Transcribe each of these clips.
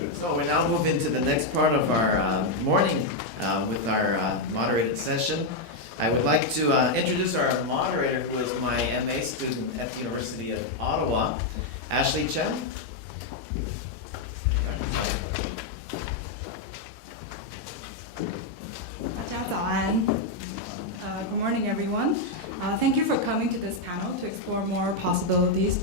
So we now move into the next part of our morning with our moderated session. I would like to introduce our moderator, who is my MA student at the University of Ottawa, Ashley Chen. Good morning, everyone. Thank you for coming to this panel to explore more possibilities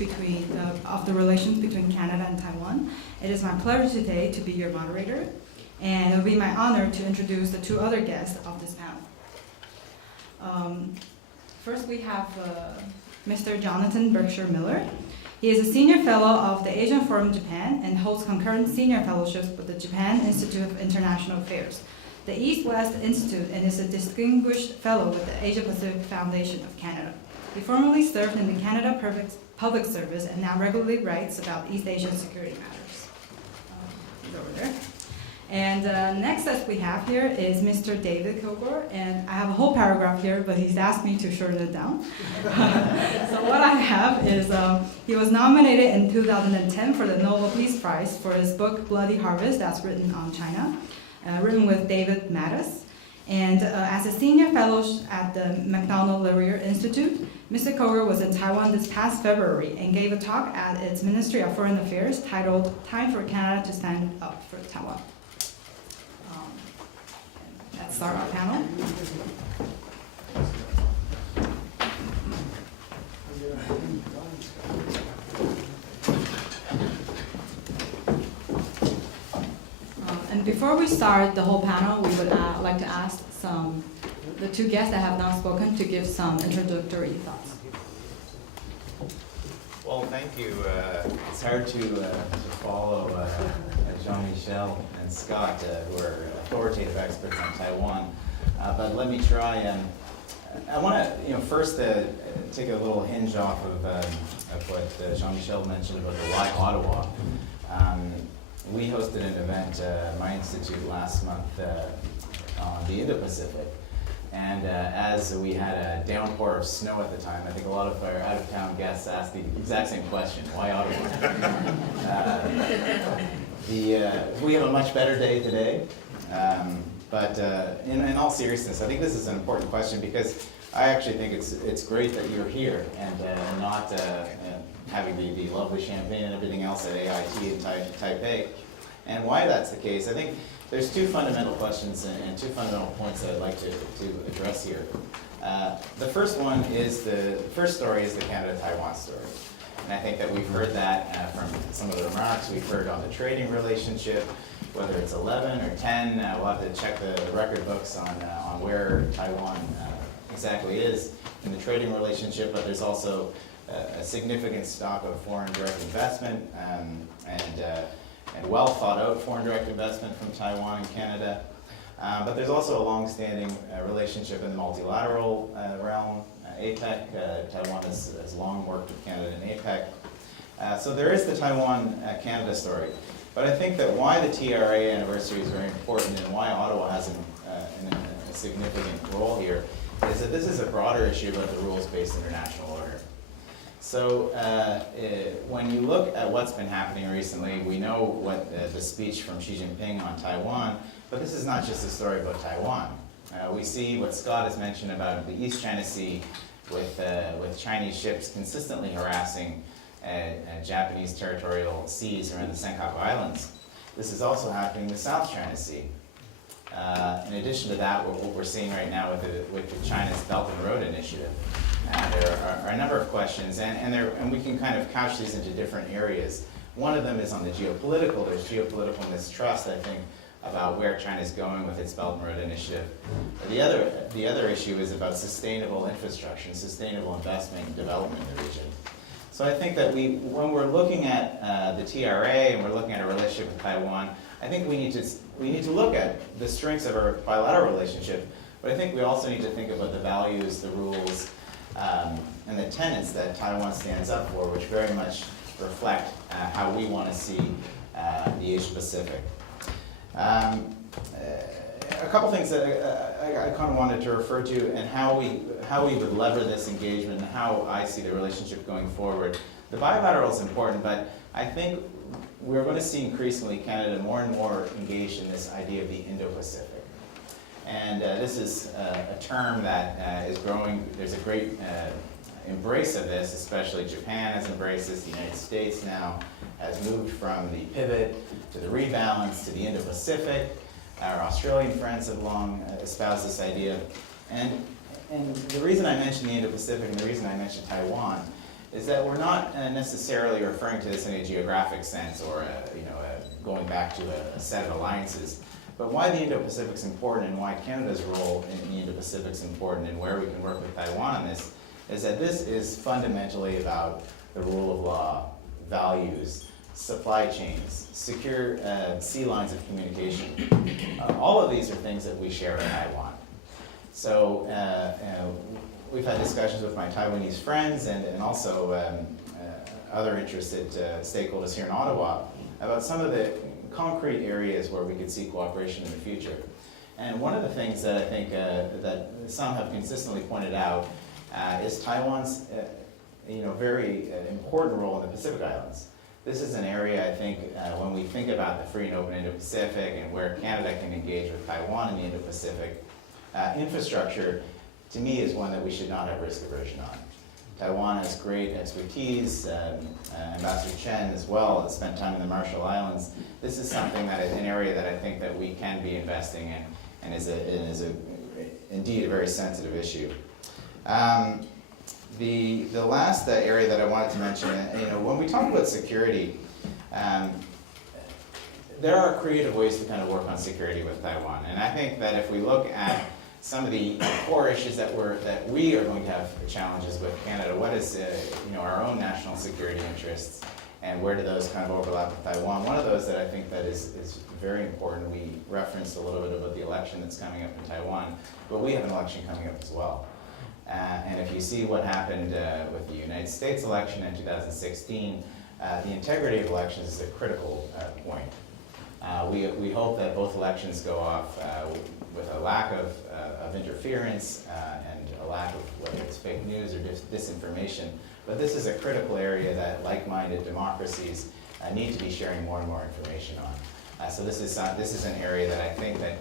of the relations between Canada and Taiwan. It is my pleasure today to be your moderator, and it will be my honor to introduce the two other guests of this panel. First, we have Mr. Jonathan Berkshire Miller. He is a senior fellow of the Asian Forum Japan and holds concurrent senior fellowships with the Japan Institute of International Affairs, the East-West Institute, and is a distinguished fellow with the Asia Pacific Foundation of Canada. He formerly served in the Canada Public Service and now regularly writes about East Asian security matters. He's over there. And next up we have here is Mr. David Kilgore, and I have a whole paragraph here, but he's asked me to shorten it down. So what I have is he was nominated in 2010 for the Nobel Peace Prize for his book Bloody Harvest, that's written on China, written with David Mattis. And as a senior fellow at the Macdonald-Laurier Institute, Mr. Kilgore was in Taiwan this past February and gave a talk at its Ministry of Foreign Affairs titled Time for Canada to Stand Up for Taiwan. Let's start our panel. And before we start the whole panel, we would like to ask the two guests that have not spoken to give some introductory thoughts. Well, thank you. It's hard to follow Jean-Michel and Scott, who are authoritative experts on Taiwan. But let me try. I want to, first take a little hinge off of what Jean-Michel mentioned about the Why Ottawa. We hosted an event, my institute, last month on the Indo-Pacific. And as we had a downpour of snow at the time, I think a lot of our out-of-town guests asked the exact same question: why Ottawa? We have a much better day today. But in all seriousness, I think this is an important question because I actually think it's great that you're here and not having the lovely champagne and everything else at AIT in Taipei. And why that's the case, I think there's two fundamental questions and two fundamental points that I'd like to address here. The first story is the Canada-Taiwan story. And I think that we've heard that from some of the remarks we've heard on the trading relationship, whether it's 11 or 10, we'll have to check the record books on where Taiwan exactly is in the trading relationship, but there's also a significant stock of foreign direct investment and well thought out foreign direct investment from Taiwan and Canada. But there's also a long-standing relationship in the multilateral realm, APEC. Taiwan has long worked with Canada in APEC. So there is the Taiwan-Canada story. But I think that why the TRA anniversary is very important and why Ottawa has a significant role here is that this is a broader issue about the rules-based international order. So when you look at what's been happening recently, we know what the speech from Xi Jinping on Taiwan, but this is not just a story about Taiwan. We see what Scott has mentioned about the East China Sea with Chinese ships consistently harassing Japanese territorial seas around the Senkaku Islands. This is also happening in the South China Sea. In addition to that, what we're seeing right now with China's Belt and Road Initiative, there are a number of questions, and we can kind of couch these into different areas. One of them is on the geopolitical. There's geopolitical mistrust, I think, about where China's going with its Belt and Road Initiative. The other issue is about sustainable infrastructure and sustainable investment and development in the region. So I think that when we're looking at the TRA and we're looking at a relationship with Taiwan, I think we need to look at the strengths of our bilateral relationship, but I think we also need to think about the values, the rules, and the tenets that Taiwan stands up for, which very much reflect how we want to see the Asia Pacific. A couple things that I kind of wanted to refer to and how we would lever this engagement and how I see the relationship going forward. The bilateral is important, but I think we're going to see increasingly Canada more and more engaged in this idea of the Indo-Pacific. And this is a term that is growing. There's a great embrace of this, especially Japan has embraced this. The United States now has moved from the pivot to the rebalance to the Indo-Pacific. Our Australian friends have long espoused this idea. And the reason I mention the Indo-Pacific and the reason I mention Taiwan is that we're not necessarily referring to this in a geographic sense or going back to a set of alliances. But why the Indo-Pacific is important and why Canada's role in the Indo-Pacific is important and where we can work with Taiwan on this is that this is fundamentally about the rule of law, values, supply chains, secure sea lines of communication. All of these are things that we share in Taiwan. So we've had discussions with my Taiwanese friends and also other interested stakeholders here in Ottawa about some of the concrete areas where we could see cooperation in the future. And one of the things that I think that some have consistently pointed out is Taiwan's very important role in the Pacific Islands. This is an area, I think, when we think about the free and open Indo-Pacific and where Canada can engage with Taiwan in the Indo-Pacific, infrastructure, to me, is one that we should not have risk aversion on. Taiwan has great expertise. Ambassador Chen as well has spent time in the Marshall Islands. This is something that is an area that I think that we can be investing in and is indeed a very sensitive issue. The last area that I wanted to mention, when we talk about security, there are creative ways to kind of work on security with Taiwan. And I think that if we look at some of the core issues that we are going to have challenges with Canada, what is our own national security interests, and where do those kind of overlap with Taiwan? One of those that I think that is very important, we referenced a little bit about the election that's coming up in Taiwan, but we have an election coming up as well. And if you see what happened with the United States election in 2016, the integrity of elections is a critical point. We hope that both elections go off with a lack of interference and a lack of whether it's fake news or disinformation. But this is a critical area that like-minded democracies need to be sharing more and more information on. So this is an area that I think that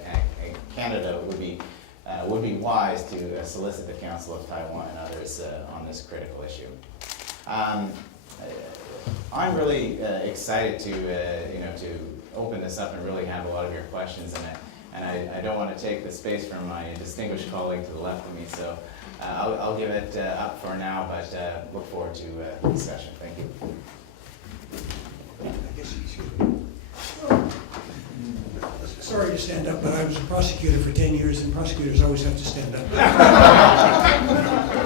Canada would be wise to solicit the Council of Taiwan and others on this critical issue. I'm really excited to open this up and really have a lot of your questions in it. And I don't want to take the space from my distinguished colleague to the left of me, so I'll give it up for now, but look forward to the discussion. Thank you. Sorry to stand up, but I was a prosecutor for 10 years, and prosecutors always have to stand up.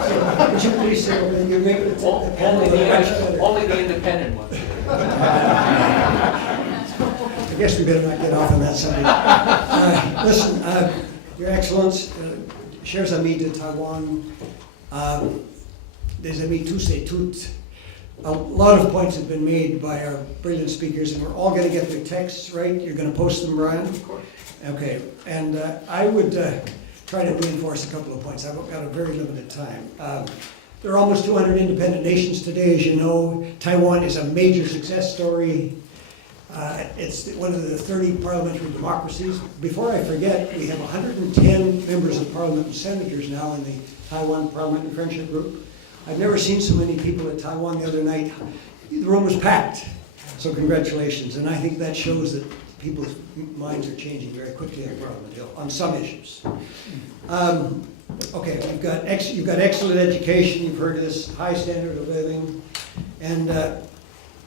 So, would you please say when you make Only the independent ones. I guess we better not get off on that subject. Listen, Your Excellence, chers amis de Taiwan, des amis tous et toutes, a lot of points have been made by our brilliant speakers, and we're all going to get their texts, right? You're going to post them, Brian? Of course. Okay, and I would try to reinforce a couple of points. I've got a very limited time. There are almost 200 independent nations today, as you know. Taiwan is a major success story. It's one of the 30 parliamentary democracies. Before I forget, we have 110 members of parliament and senators now in the Taiwan Parliamentary Friendship Group. I've never seen so many people at Taiwan the other night. The room was packed, so congratulations. And I think that shows that people's minds are changing very quickly in Parliament Hill on some issues. Okay, you've got excellent education, you've heard this, high standard of living, and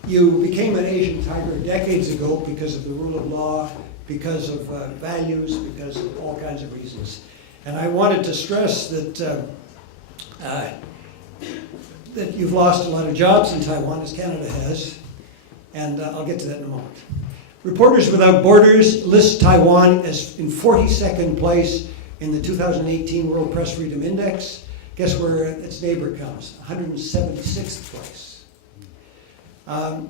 you became an Asian tiger decades ago because of the rule of law, because of values, because of all kinds of reasons. And I wanted to stress that that you've lost a lot of jobs in Taiwan, as Canada has, and I'll get to that in a moment. Reporters Without Borders lists Taiwan as in 42nd place in the 2018 World Press Freedom Index. Guess where its neighbor comes? 176th place. I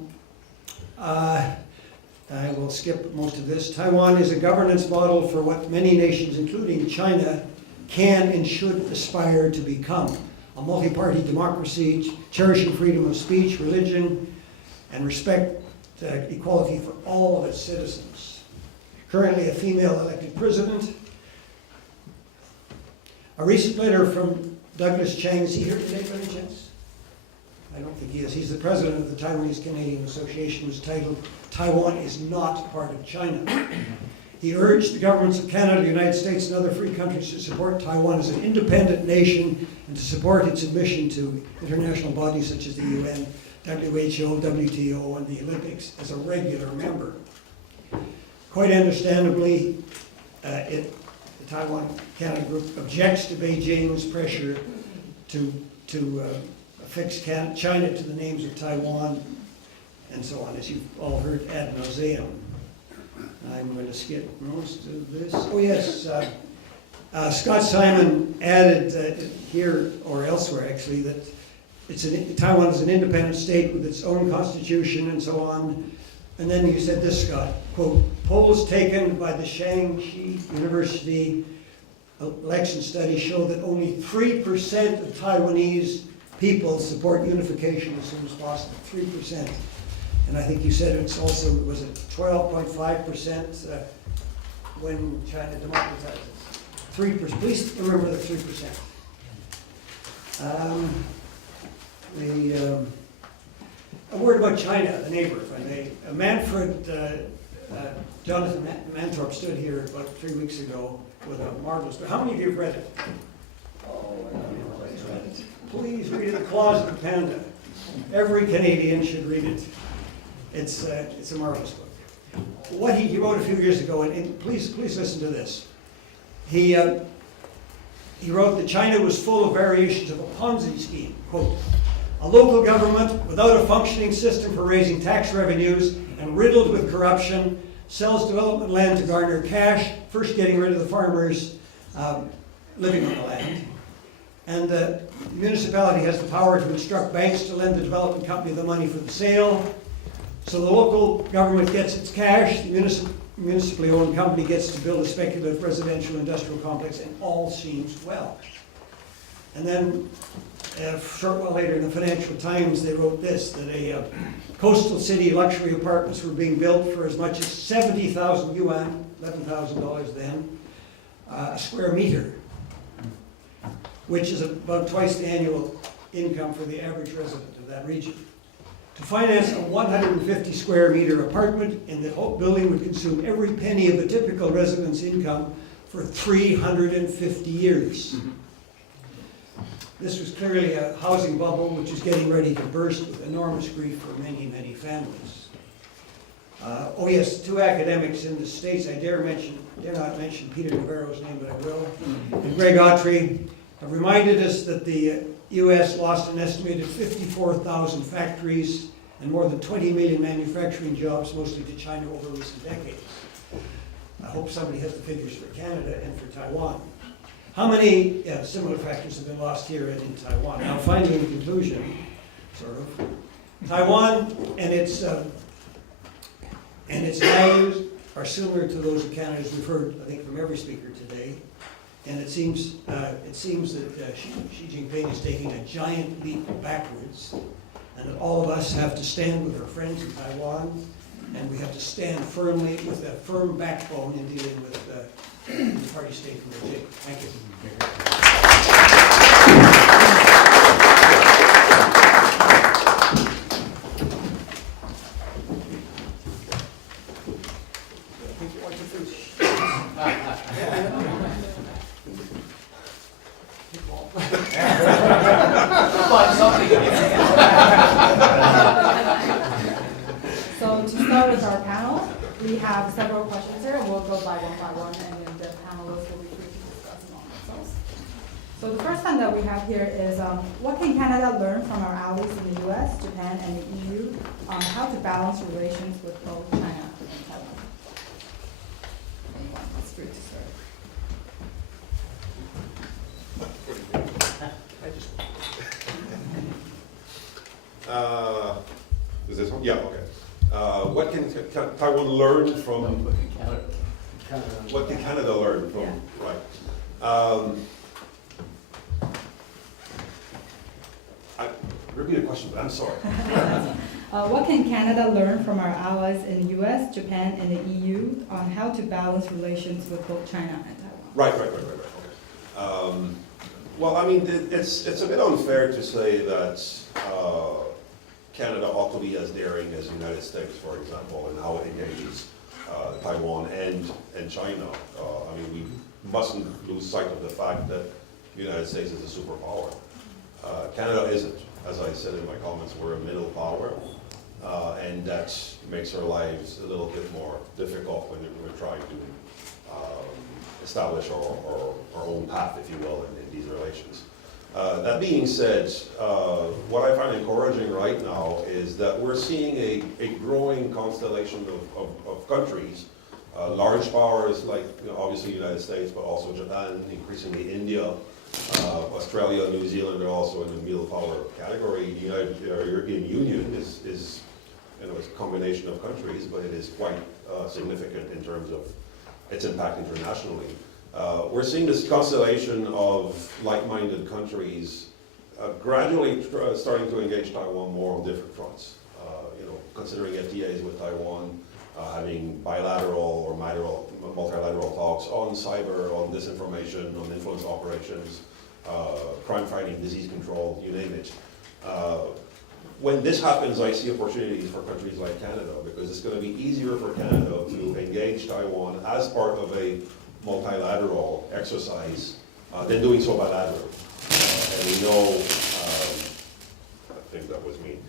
will skip most of this. Taiwan is a governance model for what many nations, including China, can and should aspire to become. A multi-party democracy, cherishing freedom of speech, religion, and respect equality for all of its citizens. Currently a female elected president. A recent letter from Douglas Chang, is he here today by any chance? I don't think he is. He's the president of the Taiwanese Canadian Association, was titled, "Taiwan is not part of China." He urged the governments of Canada, the United States, and other free countries to support Taiwan as an independent nation and to support its admission to international bodies such as the UN, WHO, WTO, and the Olympics as a regular member. Quite understandably, the Taiwan-Canada group objects to Beijing's pressure to affix China to the names of Taiwan and so on, as you've all heard ad nauseum. I'm going to skip most of this. Oh yes, Scott Simon added here, or elsewhere actually, that Taiwan is an independent state with its own constitution and so on. And then you said this, Scott, quote, polls taken by the Shanxi University election study show that only 3% of Taiwanese people support unification as soon as possible, 3%. And I think you said it's also, was it 12.5% when China democratizes? 3%, please remember the 3%. A word about China, the neighbor, if I may. Jonathan Manthorpe stood here about 3 weeks ago with a marvelous book. How many of you have read it? Oh, please read it, The Claws of the Panda. Every Canadian should read it. It's a marvelous book. What he wrote a few years ago, and please listen to this. He wrote that China was full of variations of a Ponzi scheme. Quote, a local government without a functioning system for raising tax revenues and riddled with corruption sells development land to garner cash, first getting rid of the farmers living on the land. And the municipality has the power to instruct banks to lend the development company the money for the sale. So the local government gets its cash, the municipally owned company gets to build a speculative residential industrial complex, and all seems well. And then a short while later in the Financial Times, they wrote this, that a coastal city luxury apartments were being built for as much as 70,000 yuan, $11,000 then, a square meter, which is about twice the annual income for the average resident of that region. To finance a 150 square meter apartment in the whole building would consume every penny of a typical resident's income for 350 years. This was clearly a housing bubble which is getting ready to burst with enormous grief for many, many families. Oh yes, 2 academics in the States, I dare not mention Peter Navarro's name, but I will, and Greg Autry, have reminded us that the U.S. lost an estimated 54,000 factories and more than 20 million manufacturing jobs, mostly to China over recent decades. I hope somebody has the figures for Canada and for Taiwan. How many similar factors have been lost here and in Taiwan? Now, finally, in conclusion, sort of, Taiwan and its values are similar to those of Canada, as we've heard, I think, from every speaker today. And it seems that Xi Jinping is taking a giant leap backwards, and that all of us have to stand with our friends in Taiwan, and we have to stand firmly with a firm backbone in dealing with the party state from Beijing. Thank you. Find something. So to start with our panel, we have several questions here, and we'll go by one, and then the panelists will be free to discuss among themselves. So the first one that we have here is, what can Canada learn from our allies in the U.S., Japan, and the EU on how to balance relations with both China and Taiwan? Anyone? It's free to start. Is this one? Yeah, okay. What can Taiwan learn from? What can Canada learn from? Yeah. Right. Repeat the question, but I'm sorry. What can Canada learn from our allies in the US, Japan, and the EU on how to balance relations with both China and Taiwan? Right. Okay. Well, I mean, it's a bit unfair to say that Canada ought to be as daring as the United States, for example, in how it engages Taiwan and China. I mean, we mustn't lose sight of the fact that the United States is a superpower. Canada isn't. As I said in my comments, we're a middle power, and that makes our lives a little bit more difficult when we're trying to establish our own path, if you will, in these relations. That being said, what I find encouraging right now is that we're seeing a growing constellation of countries, large powers like obviously the United States, but also Japan, increasingly India, Australia, New Zealand are also in the middle power category. The European Union is a combination of countries, but it is quite significant in terms of its impact internationally. We're seeing this constellation of like-minded countries gradually starting to engage Taiwan more on different fronts. Considering FTAs with Taiwan, having bilateral or multilateral talks on cyber, on disinformation, on influence operations, crime fighting, disease control, you name it. When this happens, I see opportunities for countries like Canada, because it's going to be easier for Canada to engage Taiwan as part of a multilateral exercise than doing so bilaterally. And we know, I think that was me,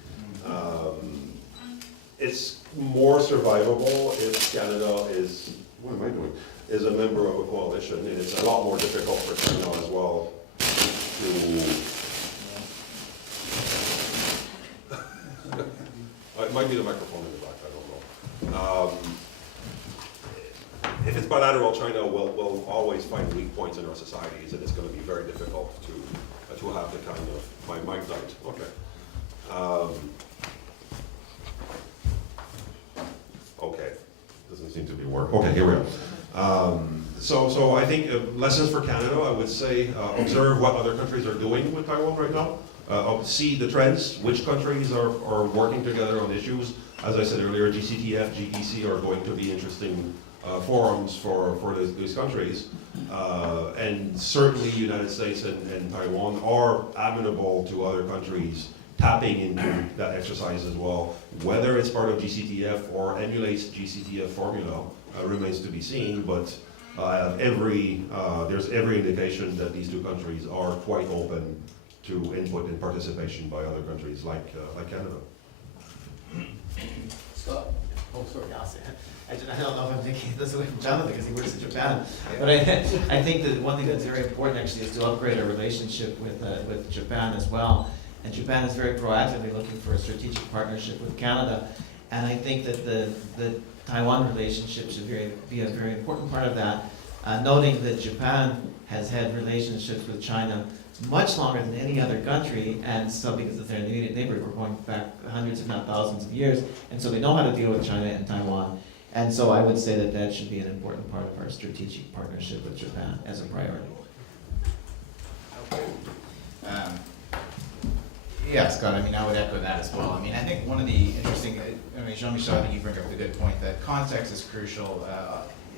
it's more survivable if Canada is, what am I doing, is a member of a coalition, and it's a lot more difficult for China as well to, it might be the microphone in the back, I don't know. If it's bilateral, China will always find weak points in our societies, and it's going to be very difficult to have the kind of, my mic died, okay. Okay, doesn't seem to be working. Okay, here we are. So I think lessons for Canada, I would say, observe what other countries are doing with Taiwan right now. See the trends, which countries are working together on issues. As I said earlier, GCTF, GEC are going to be interesting forums for these countries. And certainly United States and Taiwan are amenable to other countries tapping into that exercise as well. Whether it's part of GCTF or emulates GCTF formula remains to be seen, but there's every indication that these two countries are quite open to input and participation by other countries like Canada. Scott? Oh, sorry, I don't know if I'm thinking this away from Jonathan because he works in Japan. But I think that one thing that's very important actually is to upgrade our relationship with Japan as well. And Japan is very proactively looking for a strategic partnership with Canada. And I think that the Taiwan relationship should be a very important part of that, noting that Japan has had relationships with China much longer than any other country, and so because it's their immediate neighbor, we're going back hundreds if not thousands of years, and so they know how to deal with China and Taiwan. And so I would say that should be an important part of our strategic partnership with Japan as a priority. Yeah, Scott, I mean, I would echo that as well. I mean, I think one of the interesting, Jean-Michel, I think you bring up a good point, that context is crucial.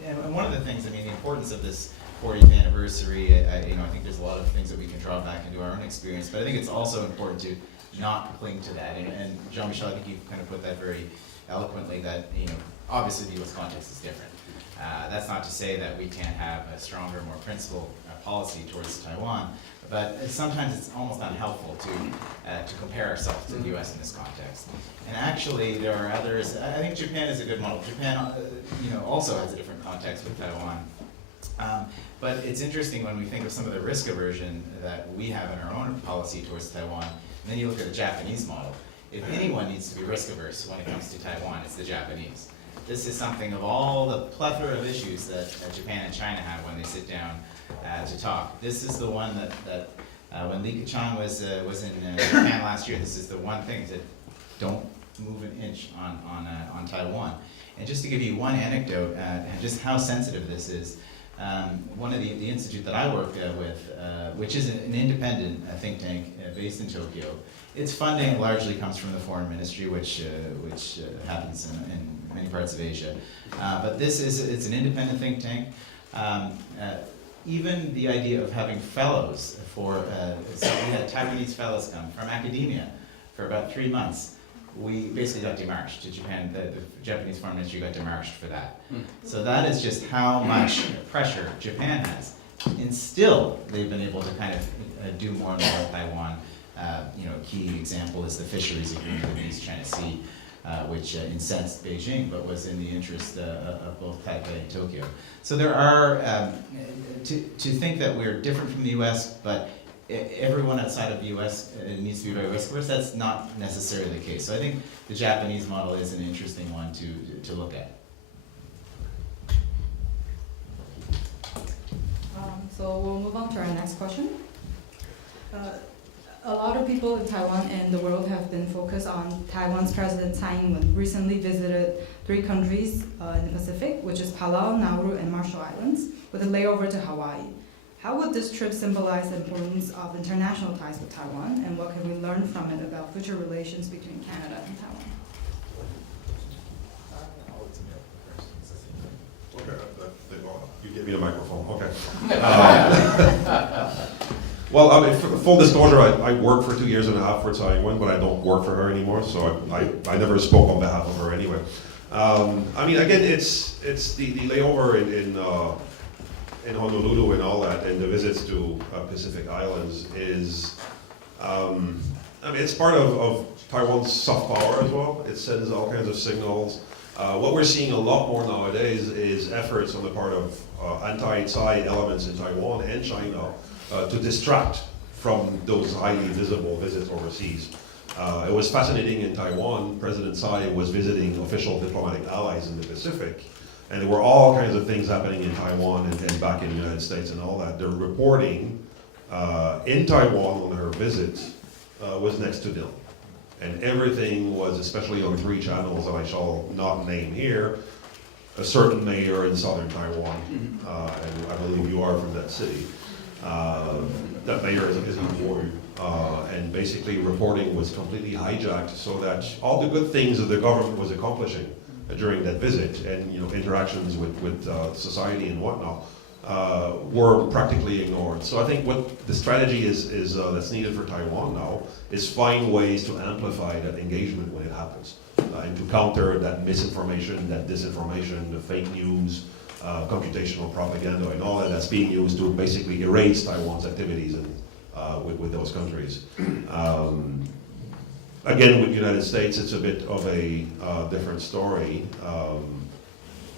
And one of the things, I mean, the importance of this 40th anniversary, I think there's a lot of things that we can draw back into our own experience, but I think it's also important to not cling to that. And Jean-Michel, I think you kind of put that very eloquently, that, obviously the U.S. context is different. That's not to say that we can't have a stronger, more principled policy towards Taiwan, but sometimes it's almost unhelpful to compare ourselves to the U.S. in this context. And actually, there are others. I think Japan is a good model. Japan, also has a different context with Taiwan. But it's interesting when we think of some of the risk aversion that we have in our own policy towards Taiwan, and then you look at the Japanese model. If anyone needs to be risk averse when it comes to Taiwan, it's the Japanese. This is something of all the plethora of issues that Japan and China have when they sit down to talk. This is the one that when Li Keqiang was in Japan last year, this is the one thing that don't move an inch on Taiwan. And just to give you one anecdote, just how sensitive this is, one of the institute that I work with, which is an independent think tank based in Tokyo, its funding largely comes from the foreign ministry, which happens in many parts of Asia. But it's an independent think tank. Even the idea of having fellows so we had Taiwanese fellows come from academia for about 3 months. We basically got demarched to Japan. The Japanese foreign ministry got demarched for that. So that is just how much pressure Japan has. And still, they've been able to kind of do more and more with Taiwan. A key example is the fisheries agreement in the East China Sea, which incensed Beijing, but was in the interest of both Taipei and Tokyo. So there are, to think that we're different from the US, but everyone outside of the US needs to be very risk averse, that's not necessarily the case. So I think the Japanese model is an interesting one to look at. So we'll move on to our next question. A lot of people in Taiwan and the world have been focused on Taiwan's President Tsai Ing-wen recently visited 3 countries in the Pacific, which is Palau, Nauru, and Marshall Islands, with a layover to Hawaii. How would this trip symbolize the importance of international ties with Taiwan, and what can we learn from it about future relations between Canada and Taiwan? Okay, you gave me the microphone, okay. Well, I mean, full disclosure, I worked for 2.5 years for Tsai Ing-wen, but I don't work for her anymore, so I never spoke on behalf of her anyway. I mean, again, it's the layover in Honolulu and all that, and the visits to Pacific Islands is, I mean, it's part of Taiwan's soft power as well. It sends all kinds of signals. What we're seeing a lot more nowadays is efforts on the part of anti-Tsai elements in Taiwan and China to distract from those highly visible visits overseas. It was fascinating in Taiwan. President Tsai was visiting official diplomatic allies in the Pacific, and there were all kinds of things happening in Taiwan and back in the United States and all that. The reporting in Taiwan on her visit was next to nil. And everything was, especially on 3 channels that I shall not name here, a certain mayor in southern Taiwan, and I believe you are from that city. That mayor is in Ward, and basically reporting was completely hijacked so that all the good things that the government was accomplishing during that visit and interactions with society and whatnot were practically ignored. So I think what the strategy is that's needed for Taiwan now is find ways to amplify that engagement when it happens and to counter that misinformation, that disinformation, the fake news, computational propaganda and all that's being used to basically erase Taiwan's activities with those countries. Again, with the United States, it's a bit of a different story.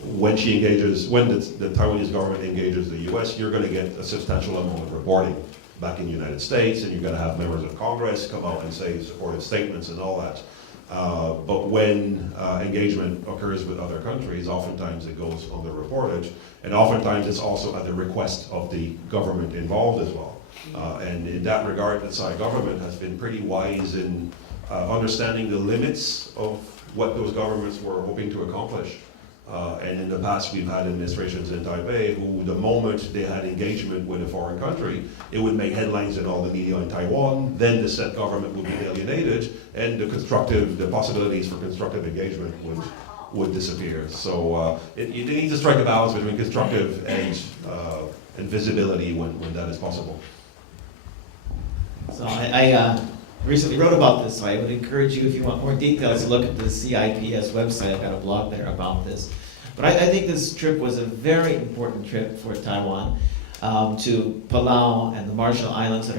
When the Taiwanese government engages the US, you're going to get a substantial amount of reporting back in the United States, and you're going to have members of Congress come out and say supportive statements and all that. But when engagement occurs with other countries, oftentimes it goes underreported, and oftentimes it's also at the request of the government involved as well. And in that regard, the Tsai government has been pretty wise in understanding the limits of what those governments were hoping to accomplish. And in the past, we've had administrations in Taipei who, the moment they had engagement with a foreign country, it would make headlines in all the media in Taiwan, then the said government would be alienated, and the possibilities for constructive engagement would disappear. So you need to strike a balance between constructive and visibility when that is possible. So I recently wrote about this, so I would encourage you, if you want more details, to look at the CIPS website. I've got a blog there about this. But I think this trip was a very important trip for Taiwan to Palau and the Marshall Islands that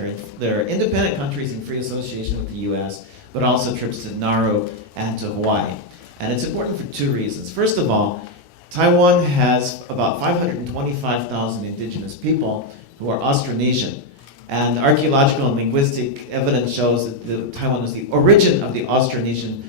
are independent countries in free association with the US, but also trips to Nauru and to Hawaii. And it's important for 2 reasons. First of all, Taiwan has about 525,000 indigenous people who are Austronesian. And archaeological and linguistic evidence shows that Taiwan was the origin of the Austronesian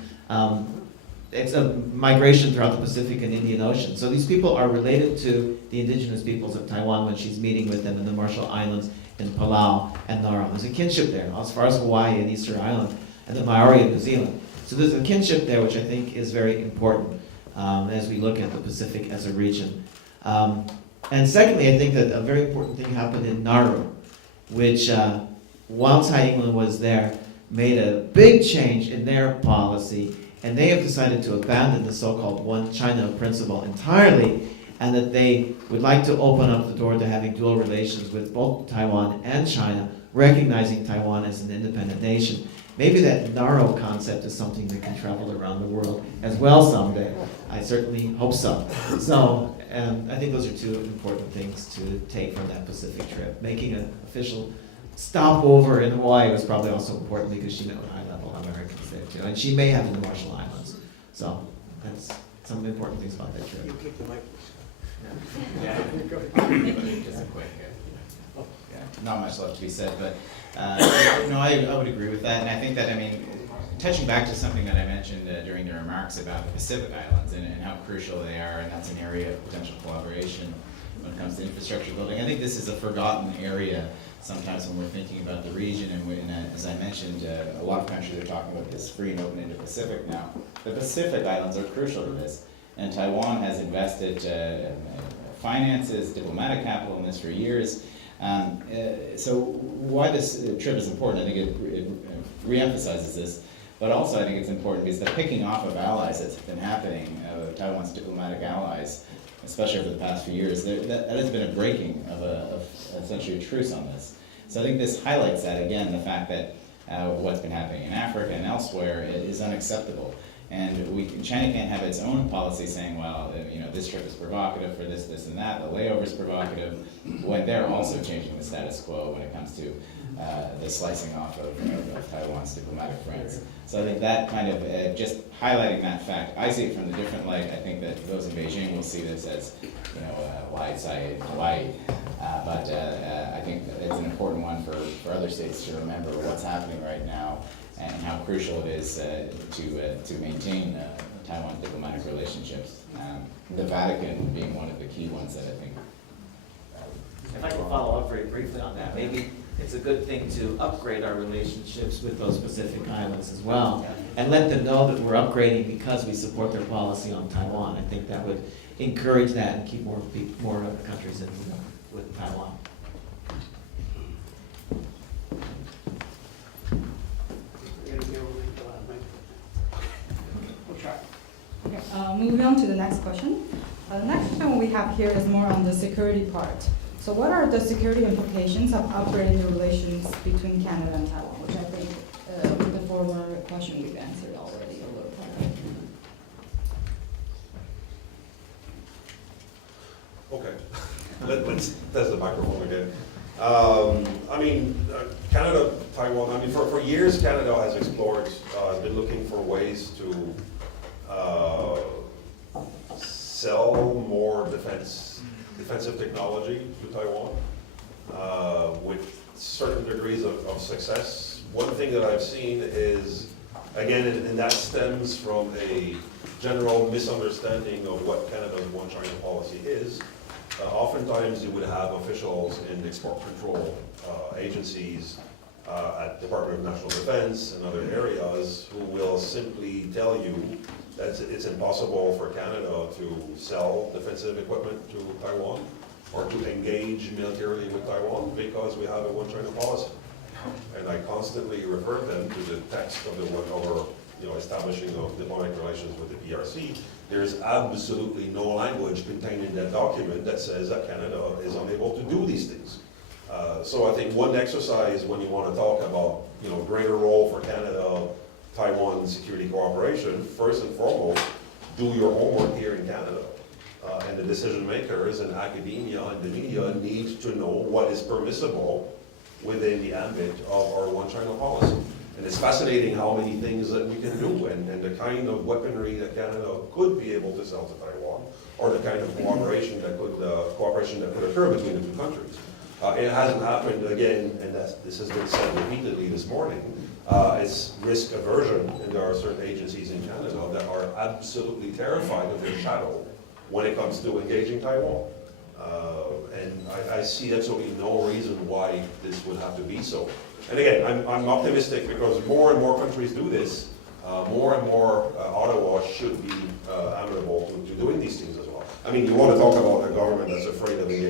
migration throughout the Pacific and Indian Ocean. So these people are related to the indigenous peoples of Taiwan when she's meeting with them in the Marshall Islands, in Palau and Nauru. There's a kinship there, as far as Hawaii and Easter Island, and the Maori of New Zealand. So there's a kinship there, which I think is very important as we look at the Pacific as a region. And secondly, I think that a very important thing happened in Nauru, which, while Tsai Ing-wen was there, made a big change in their policy, and they have decided to abandon the so-called One China principle entirely, and that they would like to open up the door to having dual relations with both Taiwan and China, recognizing Taiwan as an independent nation. Maybe that Nauru concept is something that can travel around the world as well someday. I certainly hope so. So, I think those are two important things to take from that Pacific trip. Making an official stopover in Hawaii was probably also important because she met with high-level Americans there too, and she may have in the Marshall Islands. So that's some important things about that trip. You keep the mic. Just a quick, not much left to be said, but no, I would agree with that, and I think that, I mean, touching back to something that I mentioned during the remarks about the Pacific Islands and how crucial they are, and that's an area of potential collaboration when it comes to infrastructure building. I think this is a forgotten area sometimes when we're thinking about the region, and as I mentioned, a lot of countries are talking about this free and open Indo-Pacific now. The Pacific Islands are crucial to this, and Taiwan has invested finances, diplomatic capital in this for years. So why this trip is important, I think it re-emphasizes this, but also I think it's important because the picking off of allies that's been happening, Taiwan's diplomatic allies, especially over the past few years, that has been a breaking of essentially a truce on this. So I think this highlights that again, the fact that what's been happening in Africa and elsewhere is unacceptable. And China can't have its own policy saying, well, this trip is provocative for this, this, and that. The layover is provocative, when they're also changing the status quo when it comes to the slicing off of Taiwan's diplomatic friends. So I think that kind of just highlighting that fact. I see it from the different light. I think that those in Beijing will see this as, wide side in Hawaii. But I think it's an important one for other states to remember what's happening right now, and how crucial it is to maintain Taiwan's diplomatic relationships. The Vatican being one of the key ones that I think. If I can follow up very briefly on that, maybe it's a good thing to upgrade our relationships with those Pacific Islands as well, and let them know that we're upgrading because we support their policy on Taiwan. I think that would encourage that and keep more countries in with Taiwan. Okay, moving on to the next question. The next question we have here is more on the security part. So what are the security implications of upgrading the relations between Canada and Taiwan, which I think with the former question we've answered already a little bit. Okay, let's test the microphone again. Canada, Taiwan, for years Canada has explored, been looking for ways to sell more defensive technology to Taiwan with certain degrees of success. One thing that I've seen is, again, and that stems from a general misunderstanding of what Canada's One China policy is. Oftentimes you would have officials in export control agencies at Department of National Defense and other areas who will simply tell you that it's impossible for Canada to sell defensive equipment to Taiwan or to engage militarily with Taiwan because we have a One China policy. And I constantly refer them to the text of the one over establishing of diplomatic relations with the PRC. There's absolutely no language contained in that document that says that Canada is unable to do these things. So I think one exercise when you want to talk about greater role for Canada, Taiwan security cooperation, first and foremost, do your homework here in Canada. And the decision makers and academia and the media need to know what is permissible within the ambit of our One China policy. And it's fascinating how many things that we can do and the kind of weaponry that Canada could be able to sell to Taiwan, or the kind of cooperation that could occur between the two countries. It hasn't happened again, and this has been said repeatedly this morning. It's risk aversion, and there are certain agencies in Canada that are absolutely terrified of their shadow when it comes to engaging Taiwan. And I see absolutely no reason why this would have to be so. And again, I'm optimistic because more and more countries do this. More and more Ottawa should be amenable to doing these things as well. I mean, you want to talk about a government that's afraid of engaging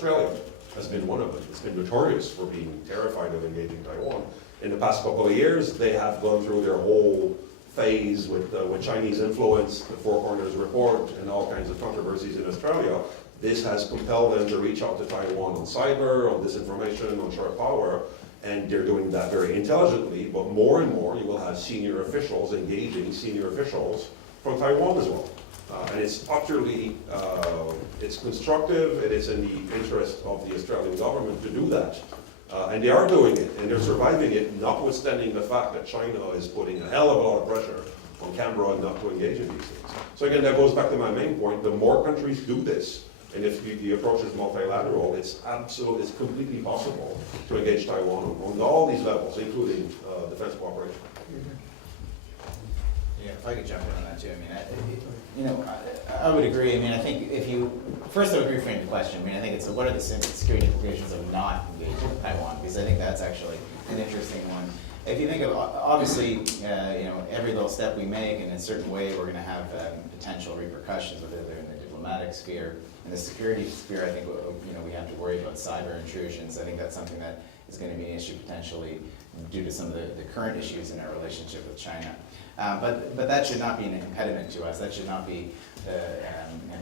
Australia has been one of them. It's been notorious for being terrified of engaging Taiwan. In the past couple of years, they have gone through their whole phase with Chinese influence, the Four Corners Report, and all kinds of controversies in Australia. This has compelled them to reach out to Taiwan on cyber, on disinformation, on short power, and they're doing that very intelligently, but more and more you will have senior officials engaging senior officials from Taiwan as well. And it's utterly, it's constructive, it is in the interest of the Australian government to do that. And they are doing it, and they're surviving it, notwithstanding the fact that China is putting a hell of a lot of pressure on Canberra not to engage in these things. So again, that goes back to my main point, the more countries do this, and if the approach is multilateral, it's completely possible to engage Taiwan on all these levels, including defense cooperation. Yeah, if I could jump in on that too. I mean, I would agree. I mean, I think first I would reframe the question. I mean, I think it's what are the security implications of not engaging with Taiwan? Because I think that's actually an interesting one. If you think of, obviously, every little step we make in a certain way, we're going to have potential repercussions, whether they're in the diplomatic sphere. In the security sphere, I think, we have to worry about cyber intrusions. I think that's something that is going to be an issue potentially due to some of the current issues in our relationship with China. But that should not be an impediment to us. That should not be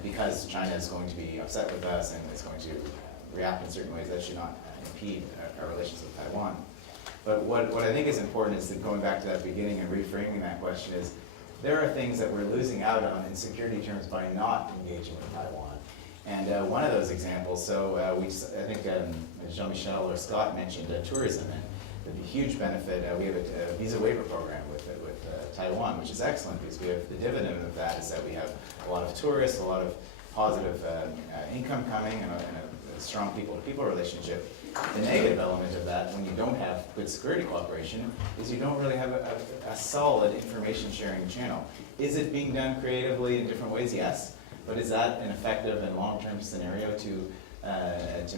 because China is going to be upset with us and is going to react in certain ways. That should not impede our relations with Taiwan. But what I think is important is that going back to that beginning and reframing that question is there are things that we're losing out on in security terms by not engaging with Taiwan. And one of those examples, so I think Jean-Michel or Scott mentioned tourism, and the huge benefit, we have a visa waiver program with Taiwan, which is excellent because we have the dividend of that is that we have a lot of tourists, a lot of positive income coming, and a strong people-to-people relationship. The negative element of that, when you don't have good security cooperation, is you don't really have a solid information sharing channel. Is it being done creatively in different ways? Yes. But is that an effective and long-term scenario to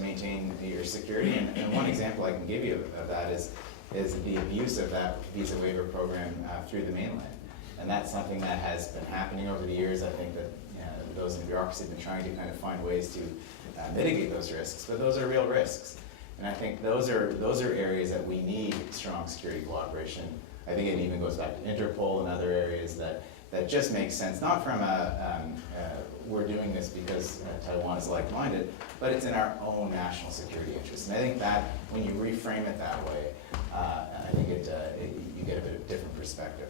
maintain your security? And one example I can give you of that is the abuse of that visa waiver program through the mainland. And that's something that has been happening over the years. I think that those in bureaucracy have been trying to kind of find ways to mitigate those risks, but those are real risks. And I think those are areas that we need strong security cooperation. I think it even goes back to Interpol and other areas that just makes sense, not from we're doing this because Taiwan is like-minded, but it's in our own national security interests. And I think that when you reframe it that way, I think you get a bit of different perspective.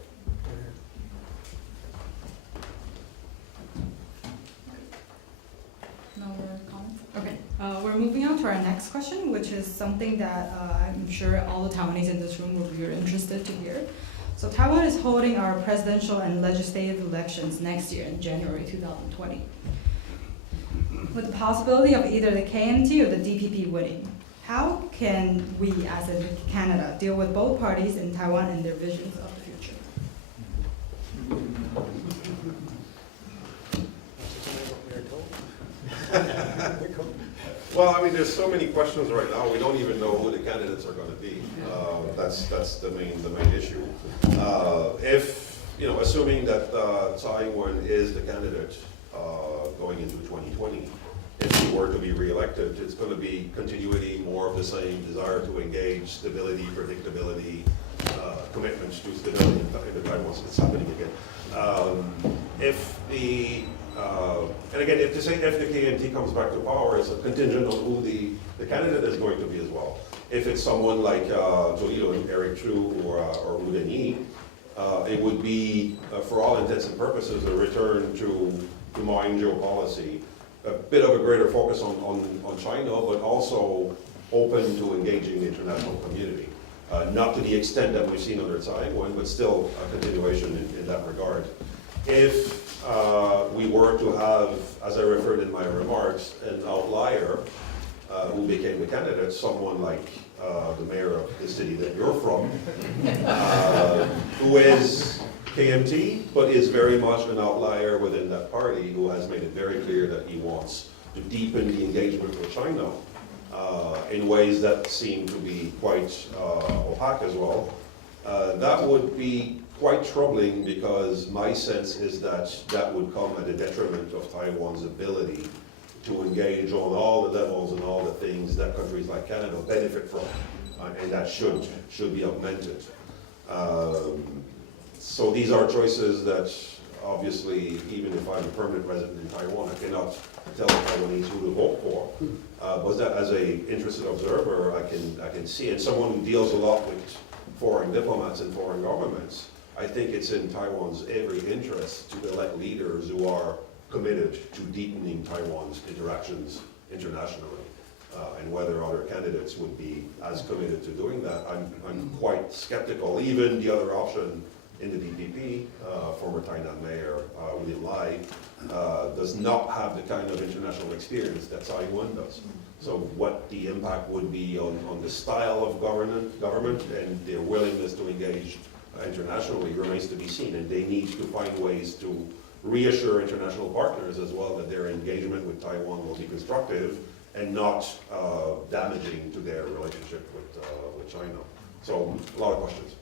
No more comments? Okay. We're moving on to our next question, which is something that I'm sure all the Taiwanese in this room will be very interested to hear. So Taiwan is holding our presidential and legislative elections next year in January 2020. With the possibility of either the KMT or the DPP winning, how can we, as in Canada, deal with both parties in Taiwan and their visions of the future? Well, I mean, there's so many questions right now. We don't even know who the candidates are going to be. That's the main issue. Assuming that Taiwan is the candidate going into 2020, if he were to be reelected, it's going to be continuity, more of the same, desire to engage, stability, predictability, commitments to stability in the Taiwan. It's happening again. If the KMT comes back to power, it's a contingent on who the candidate is going to be as well. If it's someone like Toledo and Eric Chu or Wu Denyi, it would be, for all intents and purposes, a return to modern geopolicy, a bit of a greater focus on China, but also open to engaging the international community. Not to the extent that we've seen under Taiwan, but still a continuation in that regard. If we were to have, as I referred in my remarks, an outlier who became the candidate, someone like the mayor of the city that you're from, who is KMT, but is very much an outlier within that party, who has made it very clear that he wants to deepen the engagement with China in ways that seem to be quite opaque as well. That would be quite troubling, because my sense is that would come at the detriment of Taiwan's ability to engage engage on all the levels and all the things that countries like Canada benefit from, and that should be augmented. So these are choices that obviously, even if I'm a permanent resident in Taiwan, I cannot tell the Taiwanese who to vote for. But that as an interested observer, I can see, and someone who deals a lot with foreign diplomats and foreign governments, I think it's in Taiwan's every interest to elect leaders who are committed to deepening Taiwan's interactions internationally. And whether other candidates would be as committed to doing that, I'm quite skeptical. Even the other option in the DPP, former Tainan Mayor William Lai, does not have the kind of international experience that Tsai Ing-wen does. So what the impact would be on the style of government and their willingness to engage internationally remains to be seen. And they need to find ways to reassure international partners as well that their engagement with Taiwan will be constructive and not damaging to their relationship with China. So a lot of questions.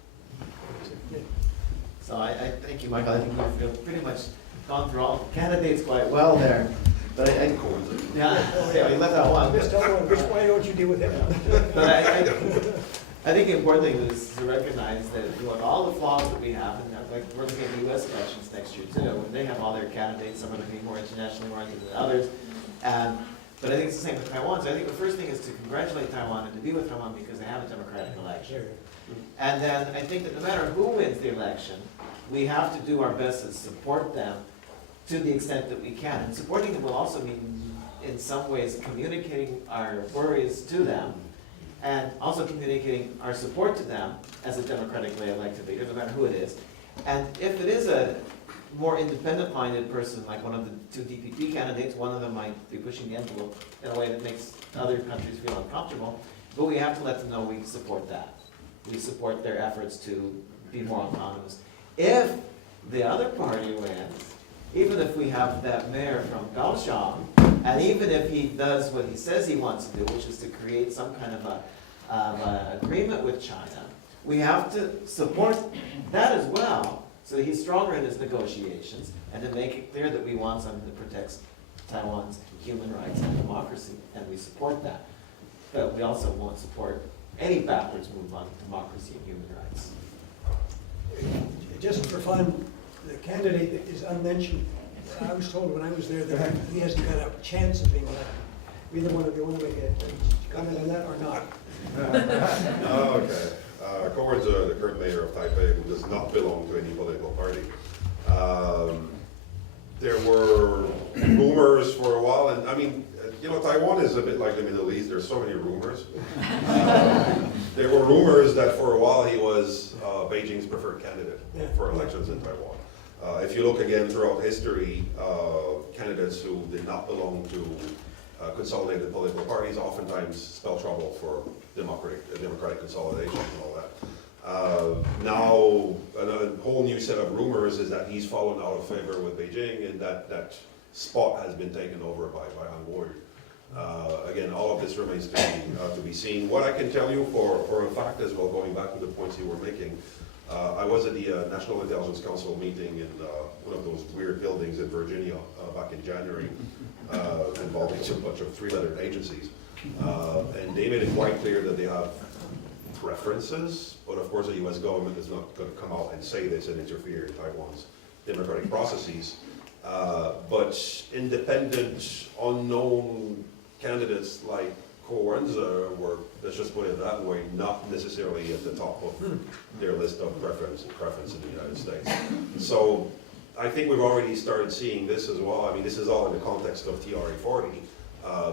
So I thank you, Michael. I think we've pretty much gone through all the candidates quite well there. But yeah, we left out one. Just tell me, why don't you deal with him? But I think the important thing is to recognize that with all the flaws that we have, and like we're looking at the U.S. elections next year too, and they have all their candidates, some are looking more internationally oriented than others. But I think it's the same with Taiwan. So I think the first thing is to congratulate Taiwan and to be with Taiwan because they have a democratic election. And then I think that no matter who wins the election, we have to do our best to support them to the extent that we can. And supporting them will also mean, in some ways, communicating our worries to them and also communicating our support to them as a democratically elected leader, no matter who it is. And if it is a more independent-minded person, like one of the two DPP candidates, one of them might be pushing the envelope in a way that makes other countries feel uncomfortable, but we have to let them know we support that. We support their efforts to be more autonomous. If the other party wins, even if we have that mayor from Kaohsiung, and even if he does what he says he wants to do, which is to create some kind of a agreement with China, we have to support that as well, so that he's stronger in his negotiations, and to make it clear that we want something that protects Taiwan's human rights and democracy, and we support that. But we also won't support any backwards move on democracy and human rights. Just for fun, the candidate that is unmentioned, I was told when I was there that he hasn't got a chance of being elected. Either one of you want to make a comment on that or not? Okay. Cohen's the current mayor of Taipei, who does not belong to any political party. There were rumors for a while, and I mean, you know, Taiwan is a bit like the Middle East. There's so many rumors. There were rumors that for a while he was Beijing's preferred candidate for elections in Taiwan. If you look again throughout history, candidates who did not belong to consolidated political parties oftentimes spell trouble for democratic consolidation and all that. Now, a whole new set of rumors is that he's fallen out of favor with Beijing, and that spot has been taken over by Macdonald-Laurier. Again, all of this remains to be seen. What I can tell you for a fact as well, going back to the points you were making, I was at the National Intelligence Council meeting in one of those weird buildings in Virginia back in January, involving a bunch of three-lettered agencies. And they made it quite clear that they have preferences, but of course the US government is not going to come out and say this and interfere in Taiwan's democratic processes. But independent, unknown candidates like Cohen's were, let's just put it that way, not necessarily at the top of their list of preference in the United States. So I think we've already started seeing this as well. I mean, this is all in the context of TRA-40,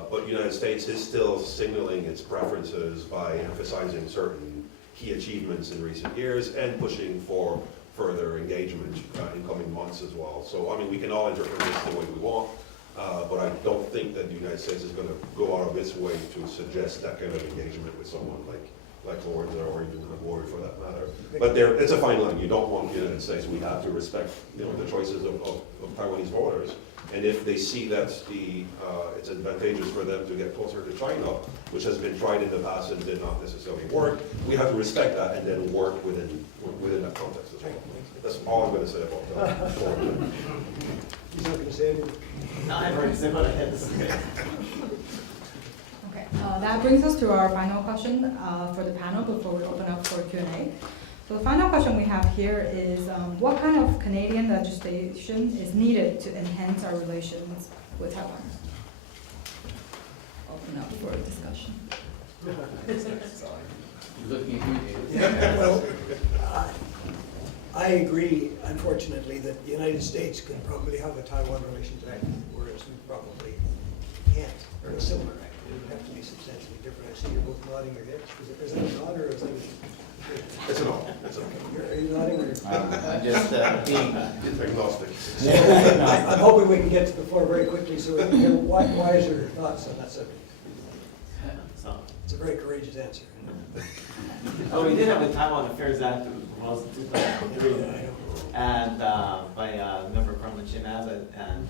but the United States is still signaling its preferences by emphasizing certain key achievements in recent years and pushing for further engagement in coming months as well. So, I mean, we can all interpret this the way we want, but I don't think that the United States is going to go out of its way to suggest that kind of engagement with someone like Lawrence or even Laurier for that matter. But it's a fine line. You don't want the United States. We have to respect, you know, the choices of Taiwanese voters. And if they see that it's advantageous for them to get closer to China, which has been tried in the past and did not necessarily work, we have to respect that and then work within that context as well. That's all I'm going to say about that. He's not going to say anything. No, I've already said what I had to say. That brings us to our final question for the panel before we open up for Q&A. So the final question we have here is, what kind of Canadian legislation is needed to enhance our relations with Taiwan? Open up for discussion. You're looking at me, David. Well, I agree, unfortunately, that the United States could probably have a Taiwan Relations Act, whereas we probably can't, or a similar act. It would have to be substantially different. I see you're both nodding your heads. Is that a nod or is that a? It's an all, it's okay. Are you nodding or? I'm just being. Agnostic. I'm hoping we can get to the floor very quickly, so we can hear wiser thoughts on that subject. So, It's a very courageous answer. Oh, we did have the Taiwan Affairs Act that was proposed in 2003, and by member Carmen Jim Abbott, and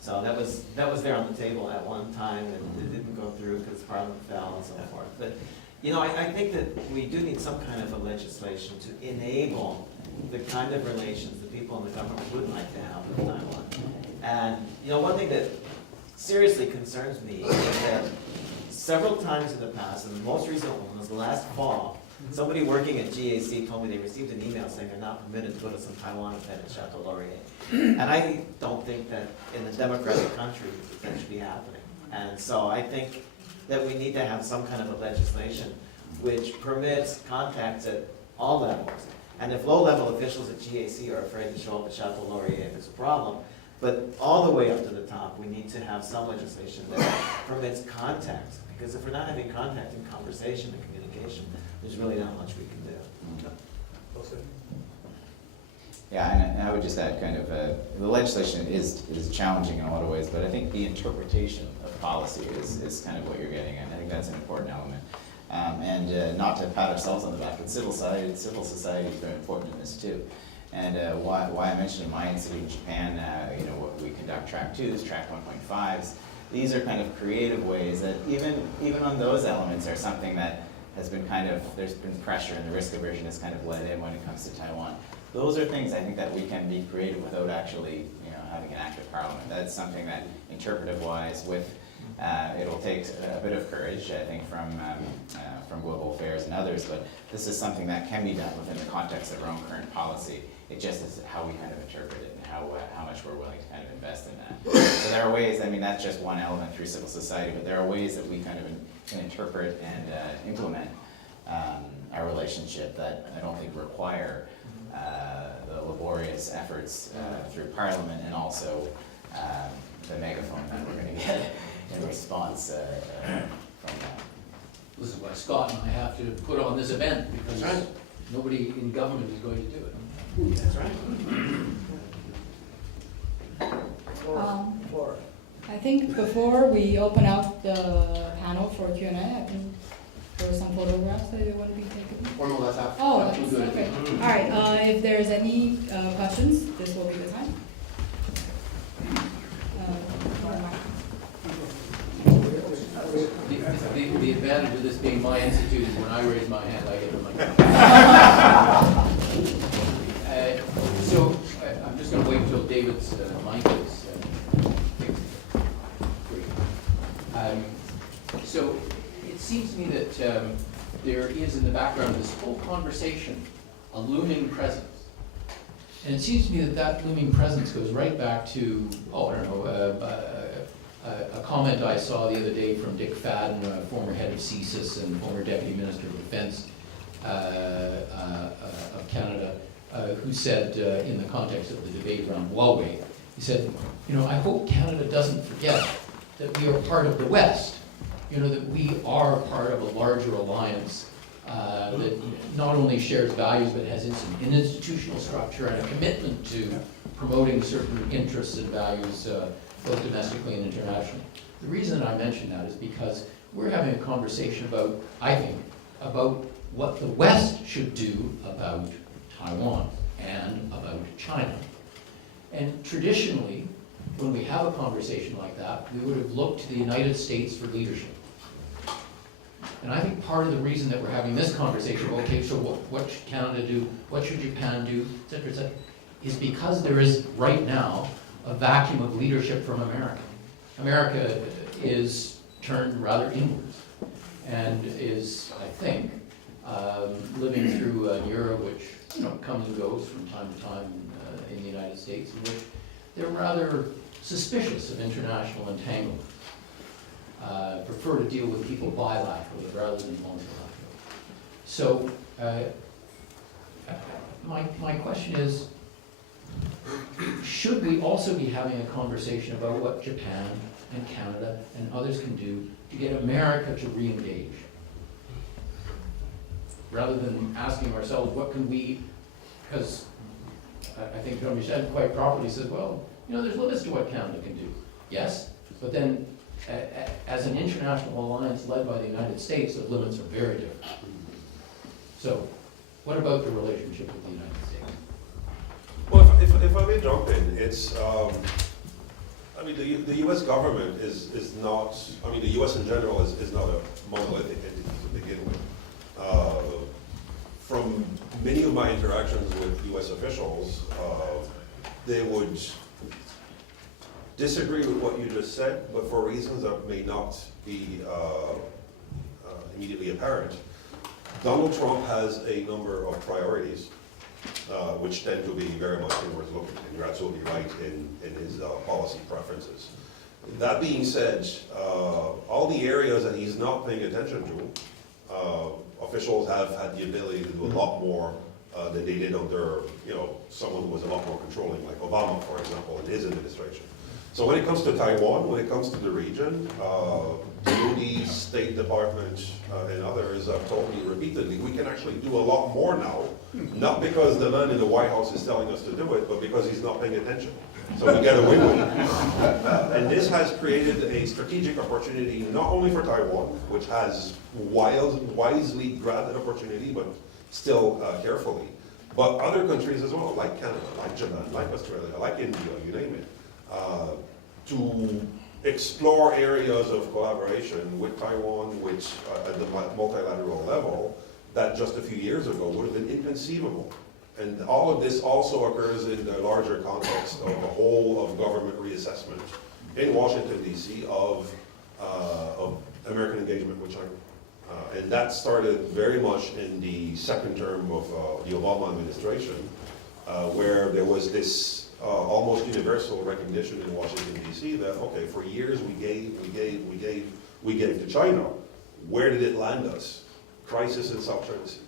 so that was there on the table at one time, and it didn't go through because Parliament fell and so forth. But you know, I think that we do need some kind of a legislation to enable the kind of relations that people in the government would like to have with Taiwan. And you know, one thing that seriously concerns me is that several times in the past, and the most recent one was last fall, somebody working at GAC told me they received an email saying they're not permitted to go to some Taiwan event at Chateau Laurier. And I don't think that in a democratic country that should be happening. And so I think that we need to have some kind of a legislation which permits contacts at all levels. And if low-level officials at GAC are afraid to show up at Chateau Laurier if it's a problem, but all the way up to the top, we need to have some legislation that permits contacts. Because if we're not having contact and conversation and communication, there's really not much we can do. yeah, and I would just add kind of, the legislation is challenging in a lot of ways, but I think the interpretation of policy is kind of what you're getting at. I think that's an important element. And not to pat ourselves on the back, but civil society is very important in this too. And why I mentioned in my institute in Japan, you know, what we conduct track 2s, track 1.5s. These are kind of creative ways that even on those elements are something that has been kind of, there's been pressure and the risk aversion has kind of led in when it comes to Taiwan. Those are things I think that we can be creative without actually, you know, having an active parliament. That's something that interpretive-wise with, it'll take a bit of courage, I think, from Global Affairs and others, but this is something that can be done within the context of our own current policy. It just is how we kind of interpret it and how much we're willing to kind of invest in that. So there are ways, I mean, that's just one element through civil society, but there are ways that we kind of can interpret and implement our relationship that I don't think require the laborious efforts through Parliament and also the megaphone that we're going to get in response from that. This is why Scott and I have to put on this event, because nobody in government is going to do it. That's right. Flora. I think before we open up the panel for Q&A, I think there were some photographs that you want to be taken. Or no, that's after. Oh, That's that's, good. okay. All right, if there's any questions, this will be the time. The advantage of this being my institute is when I raise my hand, I get the mic. So I'm just going to wait until David's mic is fixed. So it seems to me that there is in the background of this whole conversation a looming presence. And it seems to me that that looming presence goes right back to, a comment I saw the other day from Dick Fadden, former head of CSIS and former Deputy Minister of Defence of Canada, who said in the context of the debate around Huawei, he said, you know, I hope Canada doesn't forget that we are part of the West, you know, that we are part of a larger alliance that not only shares values but has an institutional structure and a commitment to promoting certain interests and values both domestically and internationally. The reason I mention that is because we're having a conversation about, I think, about what the West should do about Taiwan and about China. And traditionally, when we have a conversation like that, we would have looked to the United States for leadership. And I think part of the reason that we're having this conversation, okay, so what should Canada do, what should Japan do, et cetera, is because there is right now a vacuum of leadership from America. America is turned rather inwards and is, I think, living through an era which comes and goes from time to time in the United States, in which they're rather suspicious of international entanglement. Prefer to deal with people bilaterally rather than multilaterally. So my question is, should we also be having a conversation about what Japan and Canada and others can do to get America to re-engage? Rather than asking ourselves, what can we, because I think Jean-Michel quite properly says, well, there's limits to what Canada can do. Yes, but then as an international alliance led by the United States, the limits are very different. So, what about the relationship with the United States? Well, if I may jump in, it's, the U.S. government is not, the U.S. in general is not a monolithic entity to begin with. From many of my interactions with U.S. officials, they would disagree with what you just said, but for reasons that may not be immediately apparent. Donald Trump has a number of priorities, which tend to be very much inward looking, and you're absolutely right in his policy preferences. That being said, all the areas that he's not paying attention to, officials have had the ability to do a lot more than they did under, someone who was a lot more controlling, like Obama, for example, in his administration. So when it comes to Taiwan, when it comes to the region, DOD, State Department, and others have told me repeatedly, we can actually do a lot more now, not because the man in the White House is telling us to do it, but because he's not paying attention. So we get a win-win. And this has created a strategic opportunity, not only for Taiwan, which has wisely grabbed that opportunity, but still carefully, but other countries as well, like Canada, like Japan, like Australia, like India, you name it, to explore areas of collaboration with Taiwan, which at the multilateral level, that just a few years ago would have been inconceivable. And all of this also occurs in the larger context of the whole of government reassessment in Washington, D.C. of American engagement with China. And that started very much in the second term of the Obama administration, where there was this almost universal recognition in Washington, D.C. that, okay, for years we gave to China. Where did it land us? Crisis in South China Sea,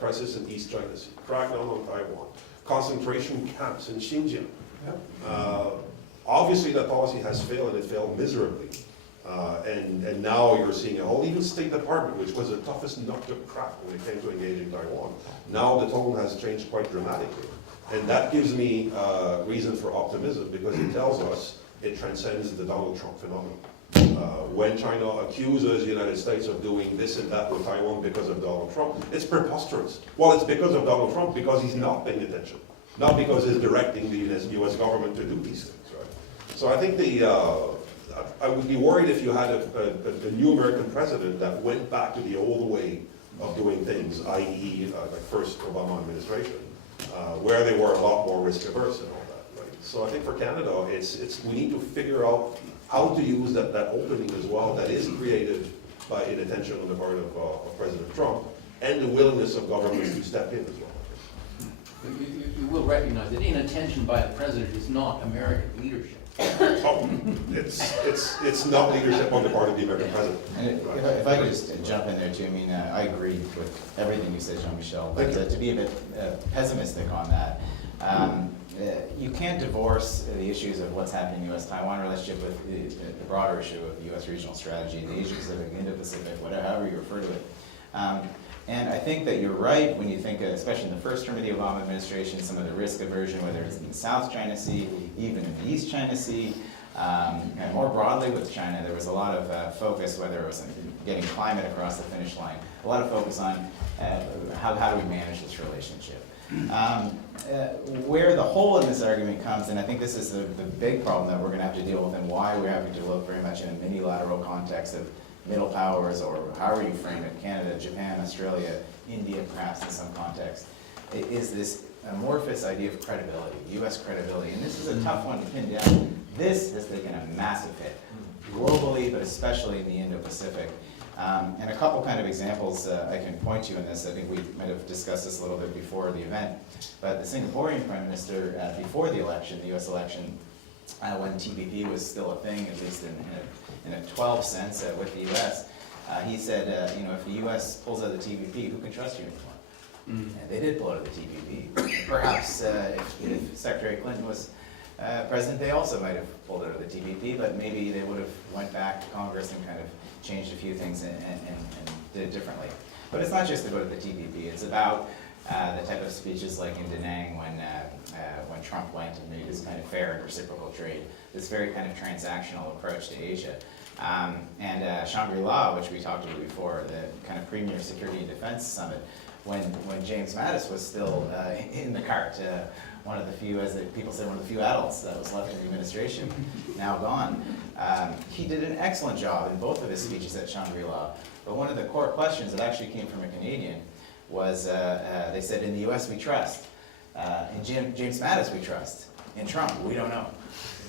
crisis in East China Sea, crackdown on Taiwan, concentration camps in Xinjiang. Obviously that policy has failed, and it failed miserably. And now you're seeing a whole, even State Department, which was the toughest nut to crack when it came to engaging Taiwan. Now the tone has changed quite dramatically. And that gives me reason for optimism, because it tells us it transcends the Donald Trump phenomenon. When China accuses the United States of doing this and that with Taiwan because of Donald Trump, it's preposterous. Well, it's because of Donald Trump, because he's not paying attention, not because he's directing the U.S. government to do these things, right? So I think I would be worried if you had a new American president that went back to the old way of doing things, i.e. Like first Obama administration, where they were a lot more risk averse and all that, right? So I think for Canada, we need to figure out how to use that opening as well that is created by inattention on the part of President Trump, and the willingness of governments to step in as well. You will recognize that inattention by the president is not American leadership. Oh, it's not leadership on the part of the American president. And if I could just jump in there too, I agree with everything you said, Jean-Michel, but to be a bit pessimistic on that, you can't divorce the issues of what's happening in the U.S.-Taiwan relationship with the broader issue of the U.S. regional strategy, the Asia-Pacific, Indo-Pacific, however you refer to it. And I think that you're right when you think, especially in the first term of the Obama administration, some of the risk aversion, whether it's in the South China Sea, even in the East China Sea, and more broadly with China, there was a lot of focus, whether it was on getting climate across the finish line, a lot of focus on how do we manage this relationship. Where the hole in this argument comes, and I think this is the big problem that we're going to have to deal with, and why we're having to look very much in a mini-lateral context of middle powers, or however you frame it, Canada, Japan, Australia, India perhaps in some context, is this amorphous idea of credibility, U.S. credibility. And this is a tough one to pin down. This has taken a massive hit. globally, but especially in the Indo-Pacific. And a couple kind of examples I can point to in this. I think we might have discussed this a little bit before the event, but the Singaporean Prime Minister, before the election, the US election, when TPP was still a thing, at least in a 12 sense with the US, he said, if the US pulls out of the TPP, who can trust you anymore? And they did pull out of the TPP. Perhaps if Secretary Clinton was president, they also might have pulled out of the TPP, but maybe they would have went back to Congress and kind of changed a few things and did it differently. But it's not just about the TPP, it's about the type of speeches like in Da Nang when Trump went and made this kind of fair and reciprocal trade, this very kind of transactional approach to Asia. And Shangri-La, which we talked about before, the kind of Premier Security and Defense Summit, when James Mattis was still in the cart, one of the few, as people say, one of the few adults that was left in the administration, now gone. He did an excellent job in both of his speeches at Shangri-La, but one of the core questions that actually came from a Canadian was, they said, in the US we trust, in James Mattis we trust, in Trump we don't know.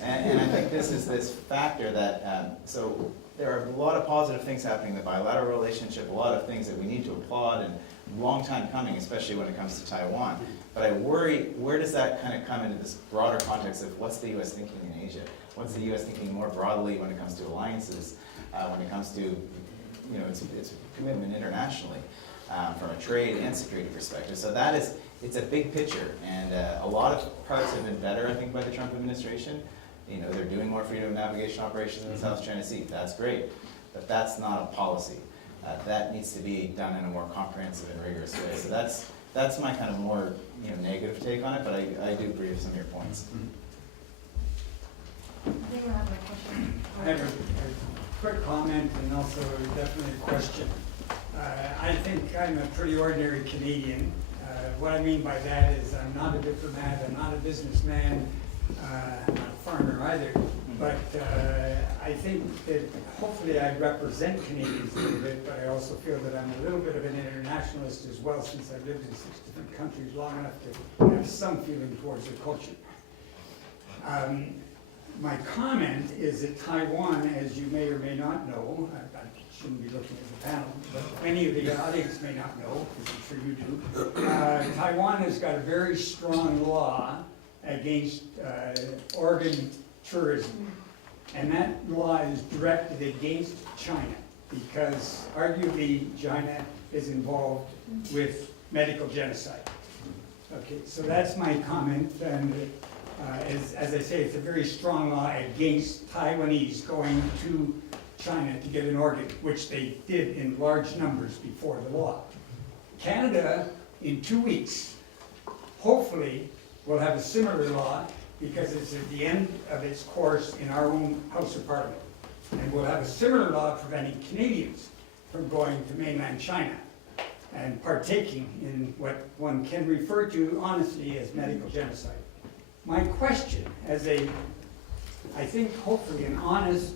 And I think this is this factor that, so there are a lot of positive things happening in the bilateral relationship, a lot of things that we need to applaud, and long time coming, especially when it comes to Taiwan. But I worry, where does that kind of come into this broader context of what's the US thinking in Asia? What's the US thinking more broadly when it comes to alliances, when it comes to its commitment internationally, from a trade and security perspective? So that is, it's a big picture, and a lot of parts have been better, I think, by the Trump administration. They're doing more freedom of navigation operations in the South China Sea. That's great, but that's not a policy. That needs to be done in a more comprehensive and rigorous way. So that's my kind of more negative take on it, but I do agree with some of your points. I think we have a question. I have a quick comment and also definitely a question. I think I'm a pretty ordinary Canadian. What I mean by that is I'm not a diplomat, I'm not a businessman, I'm not a farmer either. But I think that hopefully I represent Canadians a little bit, but I also feel that I'm a little bit of an internationalist as well, since I've lived in 6 different countries long enough to have some feeling towards the culture. My comment is that Taiwan, as you may or may not know, I shouldn't be looking at the panel, but many of the audience may not know, because I'm sure you do. Taiwan has got a very strong law against organ tourism. And that law is directed against China, because arguably China is involved with medical genocide. Okay, so that's my comment, and as I say, it's a very strong law against Taiwanese going to China to get an organ, which they did in large numbers before the law. Canada, in 2 weeks, hopefully will have a similar law, because it's at the end of its course in our own House of Parliament. And we'll have a similar law preventing Canadians from going to mainland China and partaking in what one can refer to honestly as medical genocide. My question, as a, I think hopefully an honest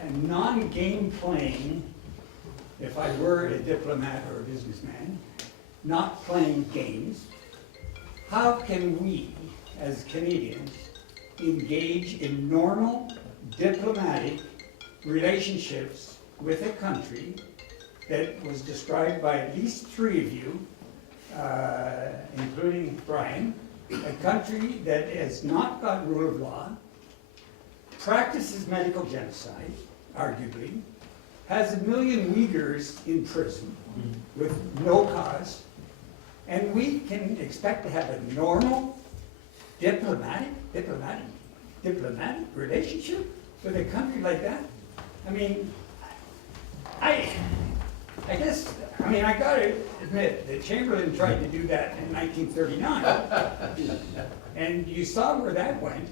and non-game playing, if I were a diplomat or a businessman, not playing games, how can we, as Canadians, engage in normal diplomatic relationships with a country that was described by at least 3 of you, including Brian, a country that has not got rule of law, practices medical genocide, arguably, has 1 million Uyghurs in prison with no cause, and we can expect to have a normal diplomatic relationship with a country like that? I mean, I guess, I gotta admit that Chamberlain tried to do that in 1939. And you saw where that went.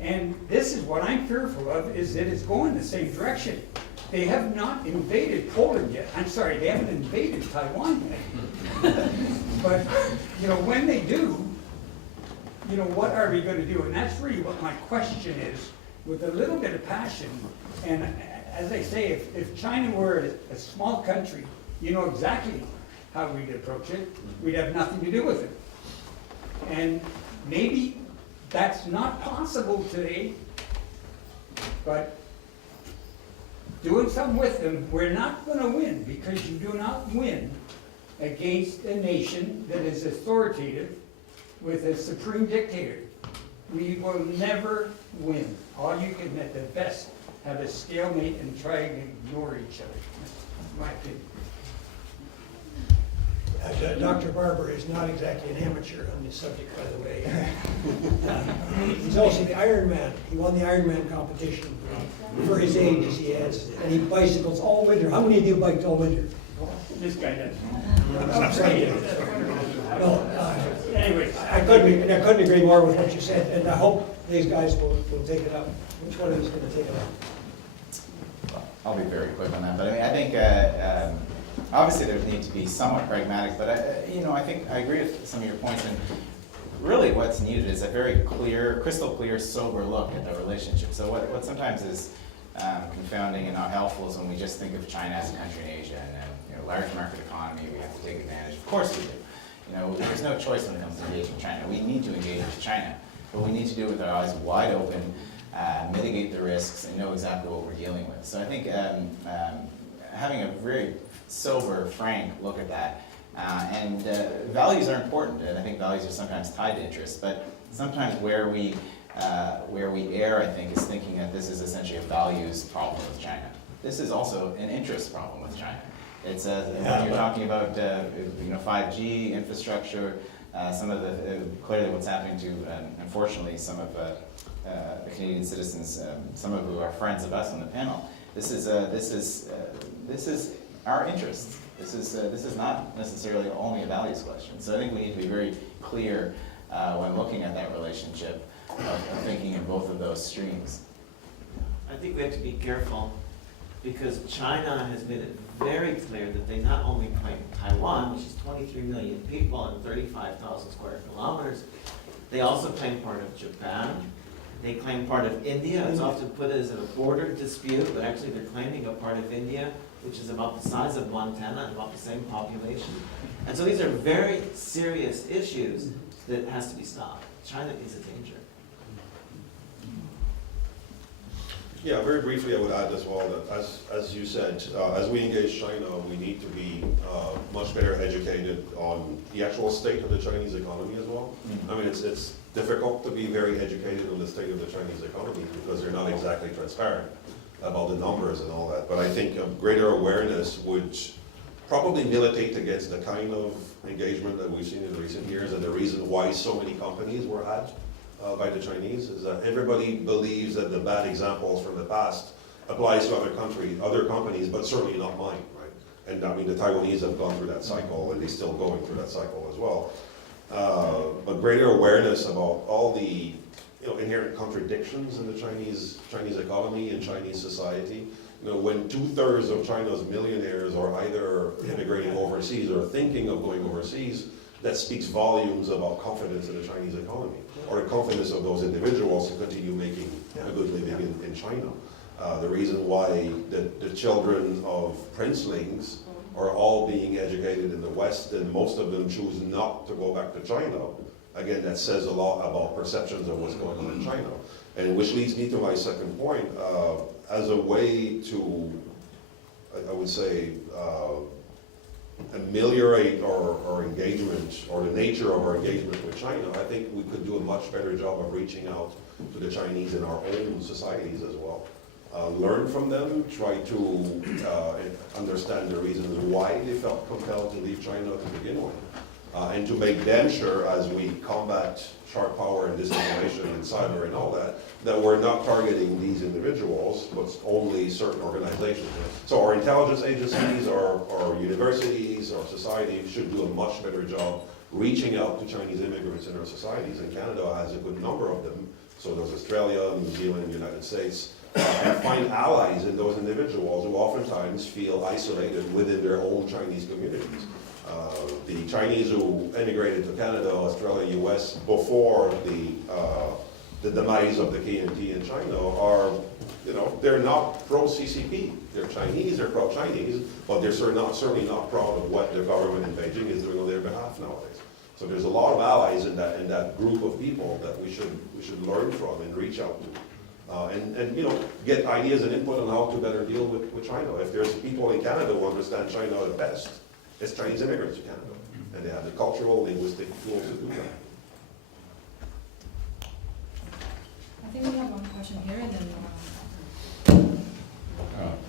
And this is what I'm fearful of, is that it's going the same direction. They have not invaded Poland yet. I'm sorry, they haven't invaded Taiwan yet. But, when they do, what are we going to do? And that's really what my question is, with a little bit of passion. And as I say, if China were a small country, you know exactly how we'd approach it. We'd have nothing to do with it. And maybe that's not possible today, but doing something with them, we're not gonna win, because you do not win against a nation that is authoritative with a supreme dictator. We will never win. All you can, at the best, have a stalemate and try and ignore each other. That's my opinion. Dr. Barber is not exactly an amateur on this subject, by the way. He's also the Ironman. He won the Ironman competition for his age as he has, and he bicycles all winter. How many of you biked all winter? This guy does. I'm sorry. No, Anyway, I couldn't agree more with what you said, and I hope these guys will take it up. Which one of you is going to take it up? I'll be very quick on that, but I mean, I think obviously there need to be somewhat pragmatic, but I think I agree with some of your points, and really what's needed is a very clear, crystal clear, sober look at the relationship. So what sometimes is confounding and not helpful is when we just think of China as a country in Asia and large market economy, we have to take advantage. Of course we do. There's no choice when it comes to engaging China. We need to engage with China, but we need to do it with our eyes wide open, mitigate the risks, and know exactly what we're dealing with. So I think having a very sober, frank look at that, and values are important, and I think values are sometimes tied to interests, but sometimes where we err, I think, is thinking that this is essentially a values problem with China. This is also an interest problem with China. It's when you're talking about 5G infrastructure, some of the clearly what's happening to unfortunately some of the Canadian citizens, some of who are friends of us on the panel. This is our interests. This is not necessarily only a values question. So I think we need to be very clear when looking at that relationship of thinking in both of those streams. I think we have to be careful, because China has made it very clear that they not only claim Taiwan, which is 23 million people and 35,000 square kilometers, they also claim part of Japan. They claim part of India. It's often put as a border dispute, but actually they're claiming a part of India, which is about the size of Montana and about the same population. And so these are very serious issues that has to be stopped. China is a danger. Yeah, very briefly, I would add as well that, as you said, as we engage China, we need to be much better educated on the actual state of the Chinese economy as well. I mean, it's difficult to be very educated on the state of the Chinese economy because they're not exactly transparent about the numbers and all that. But I think a greater awareness would probably militate against the kind of engagement that we've seen in recent years, and the reason why so many companies were had by the Chinese is that everybody believes that the bad examples from the past applies to other companies, but certainly not mine, right? And I mean, the Taiwanese have gone through that cycle, and they're still going through that cycle as well. But greater awareness about all the inherent contradictions in the Chinese economy and Chinese society. When 2/3 of China's millionaires are either immigrating overseas or thinking of going overseas, that speaks volumes about confidence in the Chinese economy, or the confidence of those individuals to continue making a good living in China. The reason why the children of princelings are all being educated in the West, and most of them choose not to go back to China, again, that says a lot about perceptions of what's going on in China. And which leads me to my second point, as a way to, I would say, ameliorate our engagement, or the nature of our engagement with China, I think we could do a much better job of reaching out to the Chinese in our own societies as well. Learn from them, try to understand the reasons why they felt compelled to leave China to begin with, and to make them sure, as we combat sharp power and disinformation and cyber and all that, that we're not targeting these individuals, but only certain organizations. So our intelligence agencies, our universities, our society should do a much better job reaching out to Chinese immigrants in our societies, and Canada has a good number of them. So does Australia, New Zealand, United States, and find allies in those individuals who oftentimes feel isolated within their own Chinese communities. The Chinese who immigrated to Canada, Australia, US before the demise of the KMT in China are, they're not pro-CCP. They're Chinese, they're pro-Chinese, but they're certainly not proud of what the government in Beijing is doing on their behalf nowadays. So there's a lot of allies in that group of people that we should learn from and reach out to. and get ideas and input on how to better deal with China. If there's people in Canada who understand China at best, it's Chinese immigrants in Canada, and they have the cultural, linguistic tools to do that. I think we have one question here, and then.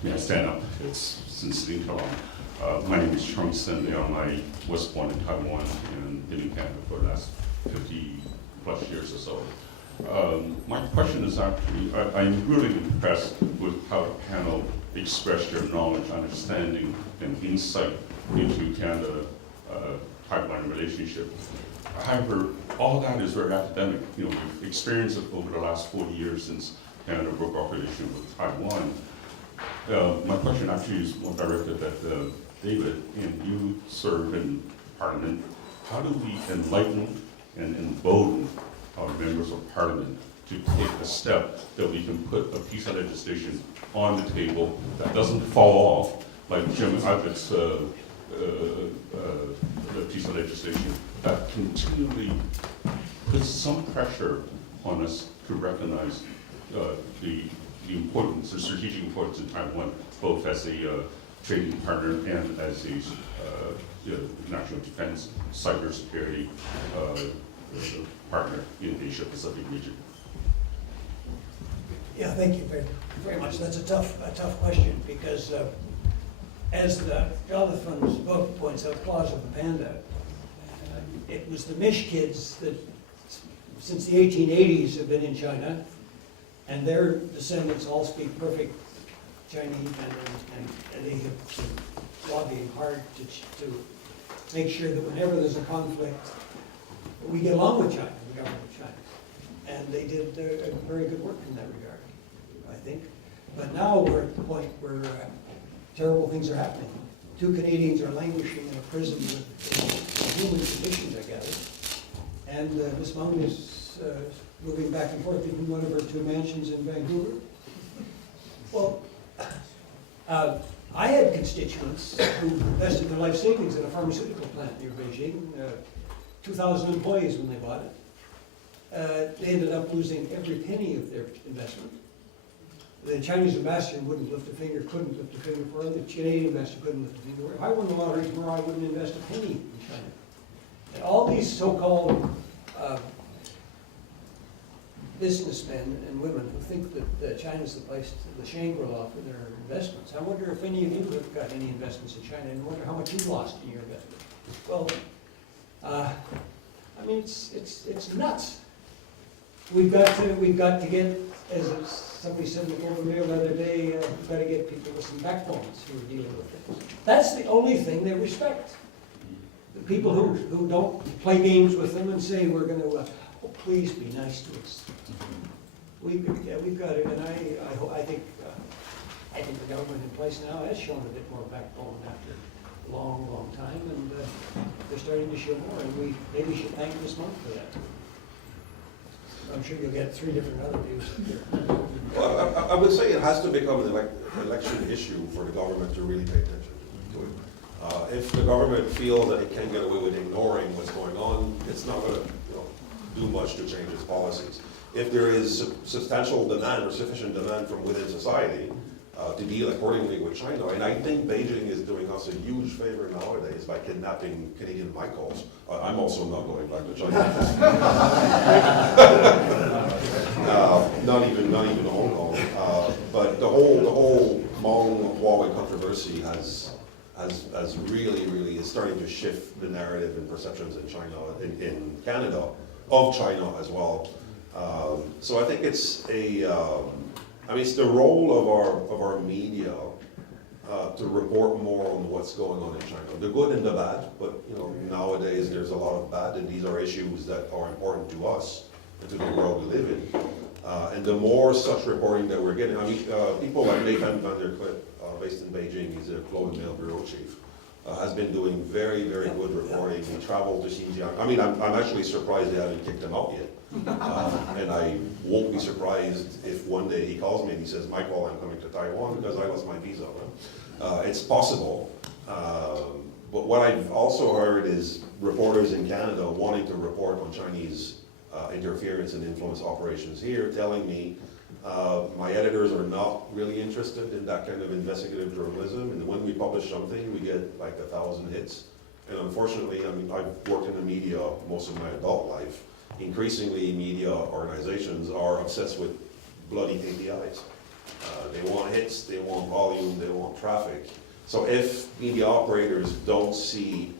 May I stand up? It's Cincinnati, Taiwan. My name is Chung Sen. I was born in Taiwan and been in Canada for the last 50 plus years or so. My question is actually, I'm really impressed with how the panel expressed your knowledge, understanding, and insight into Canada-Taiwan relationship. However, all that is very academic. We've experienced it over the last 40 years since Canada broke off relation with Taiwan. My question actually is more directed at David, and you serve in Parliament. How do we enlighten and embolden our members of Parliament to take a step that we can put a piece of legislation on the table that doesn't fall off like Jim Abbott's piece of legislation, that continually puts some pressure on us to recognize the importance, the strategic importance of Taiwan, both as a trading partner and as a national defense, cybersecurity partner in the Asia-Pacific region? Yeah, thank you very much. That's a tough question because as Jonathan's book points out, Claws of the Panda, it was the Mish kids that since the 1880s have been in China, and their descendants all speak perfect Chinese, and they have been lobbying hard to make sure that whenever there's a conflict, we get along with China, the government of China. And they did very good work in that regard, I think. But now we're at the point where terrible things are happening. 2 Canadians are languishing in a prison with human conditions, I gather. And Ms. Mung is moving back and forth between one of her 2 mansions in Vancouver. Well, I had constituents who invested their life savings in a pharmaceutical plant near Beijing, 2,000 employees when they bought it. They ended up losing every penny of their investment. The Chinese ambassador wouldn't lift a finger, couldn't lift a finger for it. The Canadian ambassador couldn't lift a finger. If I won the lottery tomorrow, I wouldn't invest a penny in China. And all these so-called businessmen and women who think that China's the place, the Shangri-La for their investments. I wonder if any of you have got any investments in China, and wonder how much you've lost in your investment. Well, I mean, it's nuts. We've got to get, as somebody said in the Global Mail the other day, we've got to get people with some backbones who are dealing with things. That's the only thing they respect. The people who don't play games with them and say we're going to, oh, please be nice to us. We've got it, and I think the government in place now has shown a bit more backbone after a long, long time, and they're starting to show more, and we maybe should thank this month for that. I'm sure you'll get 3 different other views here. Well, I would say it has to become an election issue for the government to really pay attention to it. If the government feels that it can't get away with ignoring what's going on, it's not going to do much to change its policies. If there is substantial demand or sufficient demand from within society to deal accordingly with China, and I think Beijing is doing us a huge favor nowadays by kidnapping Canadian Michaels. I'm also not going back to China. not even Hong Kong. But the whole Hmong Huawei controversy has really is starting to shift the narrative and perceptions in China, in Canada, of China as well. So I think it's it's the role of our media to report more on what's going on in China, the good and the bad. But nowadays there's a lot of bad, and these are issues that are important to us and to the world we live in. And the more such reporting that we're getting, people like Nathan van der Clip, based in Beijing, he's a Globe and Mail bureau chief, has been doing very, very good reporting. He traveled to Xinjiang. I'm actually surprised they haven't kicked him out yet. And I won't be surprised if one day he calls me and he says, Michael, I'm coming to Taiwan because I lost my visa. It's possible. But what I've also heard is reporters in Canada wanting to report on Chinese interference and influence operations here, telling me My editors are not really interested in that kind of investigative journalism, and when we publish something, we get like 1,000 hits. And unfortunately, I mean, I've worked in the media most of my adult life. Increasingly, media organizations are obsessed with bloody KPIs. They want hits, they want volume, they want traffic. So if media operators don't see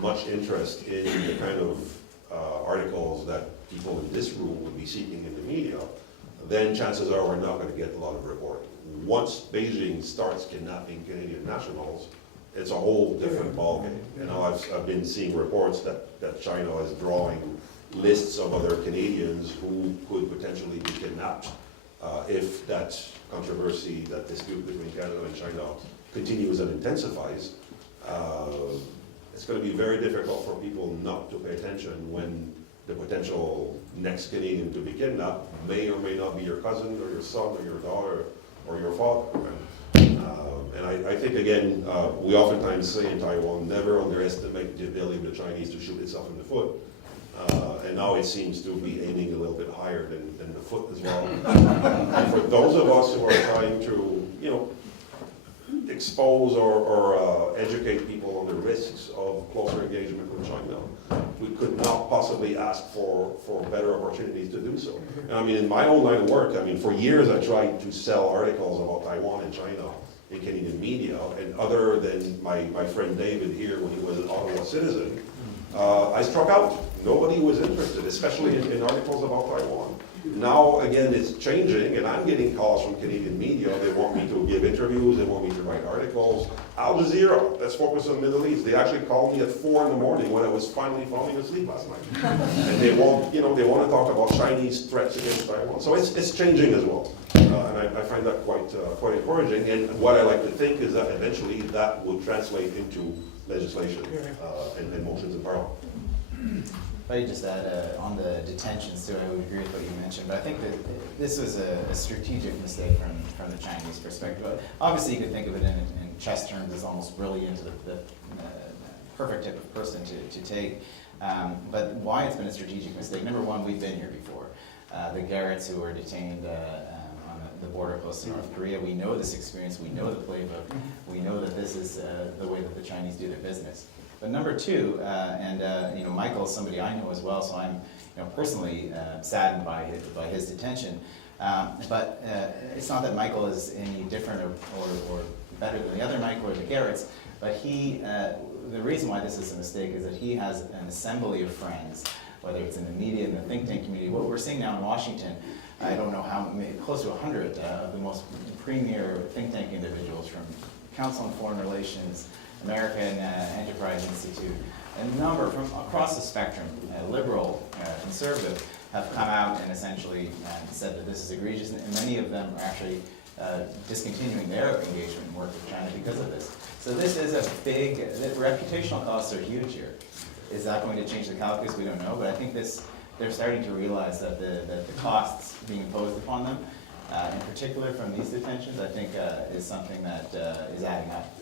much interest in the kind of articles that people in this room would be seeking in the media, then chances are we're not going to get a lot of reporting. Once Beijing starts kidnapping Canadian nationals, it's a whole different ballgame. You know, I've been seeing reports that China is drawing lists of other Canadians who could potentially be kidnapped if that controversy, that dispute between Canada and China continues and intensifies. It's going to be very difficult for people not to pay attention when the potential next Canadian to be kidnapped may or may not be your cousin or your son or your daughter or your father. And I think, again, we oftentimes say in Taiwan, never underestimate the ability of the Chinese to shoot itself in the foot. And now it seems to be aiming a little bit higher than the foot as well. And for those of us who are trying to, you know, expose or educate people on the risks of closer engagement with China, we could not possibly ask for better opportunities to do so. And I mean, in my own line of work, I mean, for years I tried to sell articles about Taiwan and China in Canadian media, and other than my friend David here when he was an Ottawa citizen, I struck out. Nobody was interested, especially in articles about Taiwan. Now, again, it's changing, and I'm getting calls from Canadian media. They want me to give interviews, they want me to write articles. Al Jazeera, let's focus on the Middle East. They actually called me at 4 in the morning when I was finally falling asleep last night. And they want, you know, they want to talk about Chinese threats against Taiwan. So it's changing as well. And I find that quite encouraging. And what I like to think is that eventually that will translate into legislation and motions in Parliament. If I could just add on the detentions too, I would agree with what you mentioned, but I think that this was a strategic mistake from the Chinese perspective. But obviously, you could think of it in chess terms as almost brilliant, the perfect type of person to take. But why it's been a strategic mistake? Number one, we've been here before. The Garretts who were detained on the border close to North Korea, we know this experience, we know the playbook, we know that this is the way that the Chinese do their business. But number two, you know, Michael's somebody I know as well, so I'm, you know, personally saddened by his detention. But it's not that Michael is any different or better than the other Michael or the Garretts, but the reason why this is a mistake is that he has an assembly of friends, whether it's in the media, in the think tank community. What we're seeing now in Washington, I don't know how many, close to 100 of the most premier think tank individuals from Council on Foreign Relations, American Enterprise Institute, a number from across the spectrum, liberal, conservative, have come out and essentially said that this is egregious, and many of them are actually discontinuing their engagement and work with China because of this. So this is a big, the reputational costs are huge here. Is that going to change the calculus? We don't know, but I think they're starting to realize that the costs being imposed upon them, in particular from these detentions, I think is something that is adding up.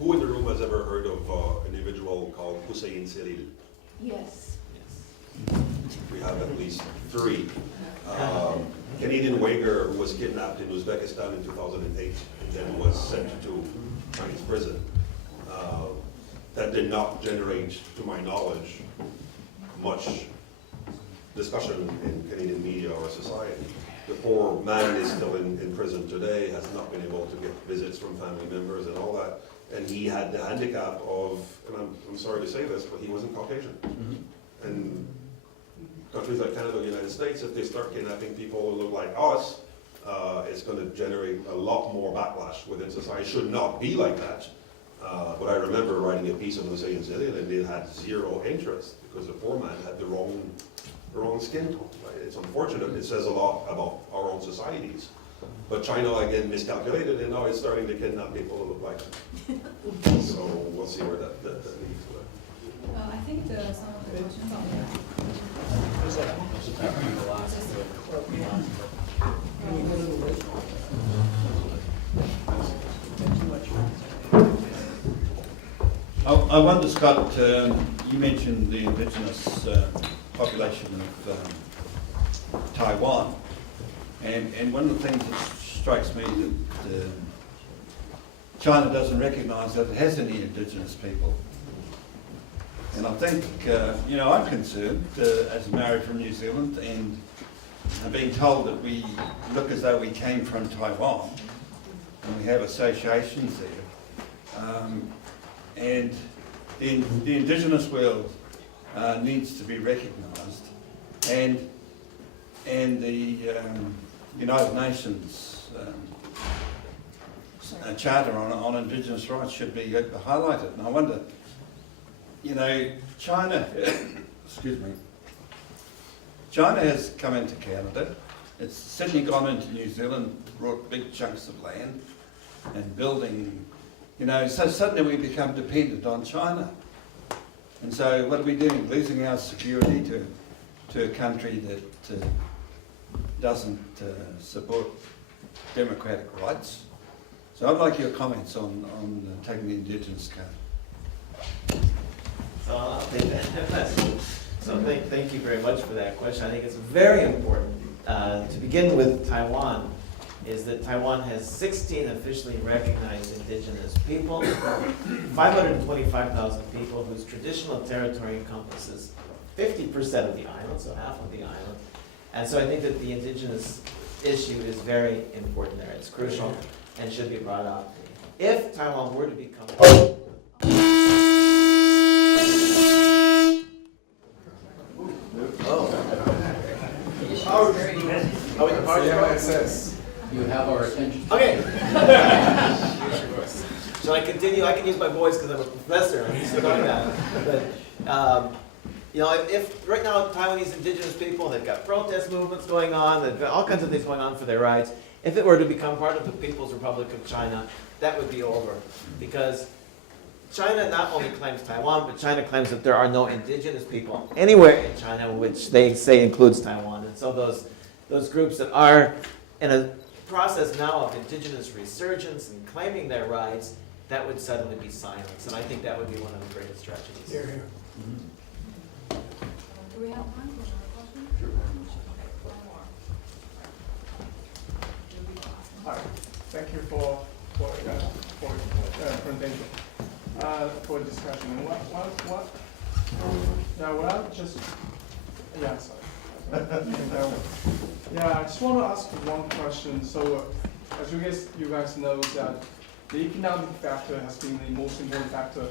Who in the room has ever heard of an individual called Hussein Selil? Yes. We have at least 3. Canadian Uyghur who was kidnapped in Uzbekistan in 2008 and then was sent to Chinese prison. That did not generate, to my knowledge, much discussion in Canadian media or society. The poor man is still in prison today, has not been able to get visits from family members and all that. And he had the handicap of, and I'm sorry to say this, but he wasn't Caucasian. Mm-hmm. And countries like Canada and the United States, if they start kidnapping people who look like us, it's going to generate a lot more backlash within society. It should not be like that. But I remember writing a piece on Hussein Selil, and they had zero interest because the poor man had the wrong skin tone. Right? It's unfortunate. It says a lot about our own societies. But China, again, miscalculated, and now it's starting to kidnap people who look like them. So we'll see where that leads. I think some of the questions on there. I wonder, Scott, you mentioned the indigenous population of Taiwan. And one of the things that strikes me that China doesn't recognise that it has any indigenous people. And I think, I'm concerned as a Maori from New Zealand, and I'm being told that we look as though we came from Taiwan, and we have associations there. And the indigenous world needs to be recognised, and the United Nations Charter on Indigenous Rights should be highlighted. And I wonder, China, excuse me, China has come into Canada. It's certainly gone into New Zealand, brought big chunks of land and building, so suddenly we become dependent on China. And so what are we doing? Losing our security to a country that doesn't support democratic rights. So I'd like your comments on taking the Indigenous card. So I'll take that. So thank you very much for that question. I think it's very important. To begin with Taiwan, is that Taiwan has 16 officially recognized indigenous people, 525,000 people whose traditional territory encompasses 50% of the island, so half of the island. And so I think that the indigenous issue is very important there. It's crucial and should be brought up. If Taiwan were to become... You have our attention. Okay. Shall I continue? I can use my voice because I'm a professor. I'm used to doing that. But, if right now Taiwanese indigenous people, they've got protest movements going on, they've got all kinds of things going on for their rights. If it were to become part of the People's Republic of China, that would be over. Because China not only claims Taiwan, but China claims that there are no indigenous people anywhere in China, which they say includes Taiwan. And so those groups that are in a process now of indigenous resurgence and claiming their rights, that would suddenly be silenced. And I think that would be one of the greatest tragedies. Here, here. Do we have time for another question? Sure. Okay, one more. Hi, thank you for presentation, for discussion. And I just want to ask one question. So, as you guys know that the economic factor has been the most important factor,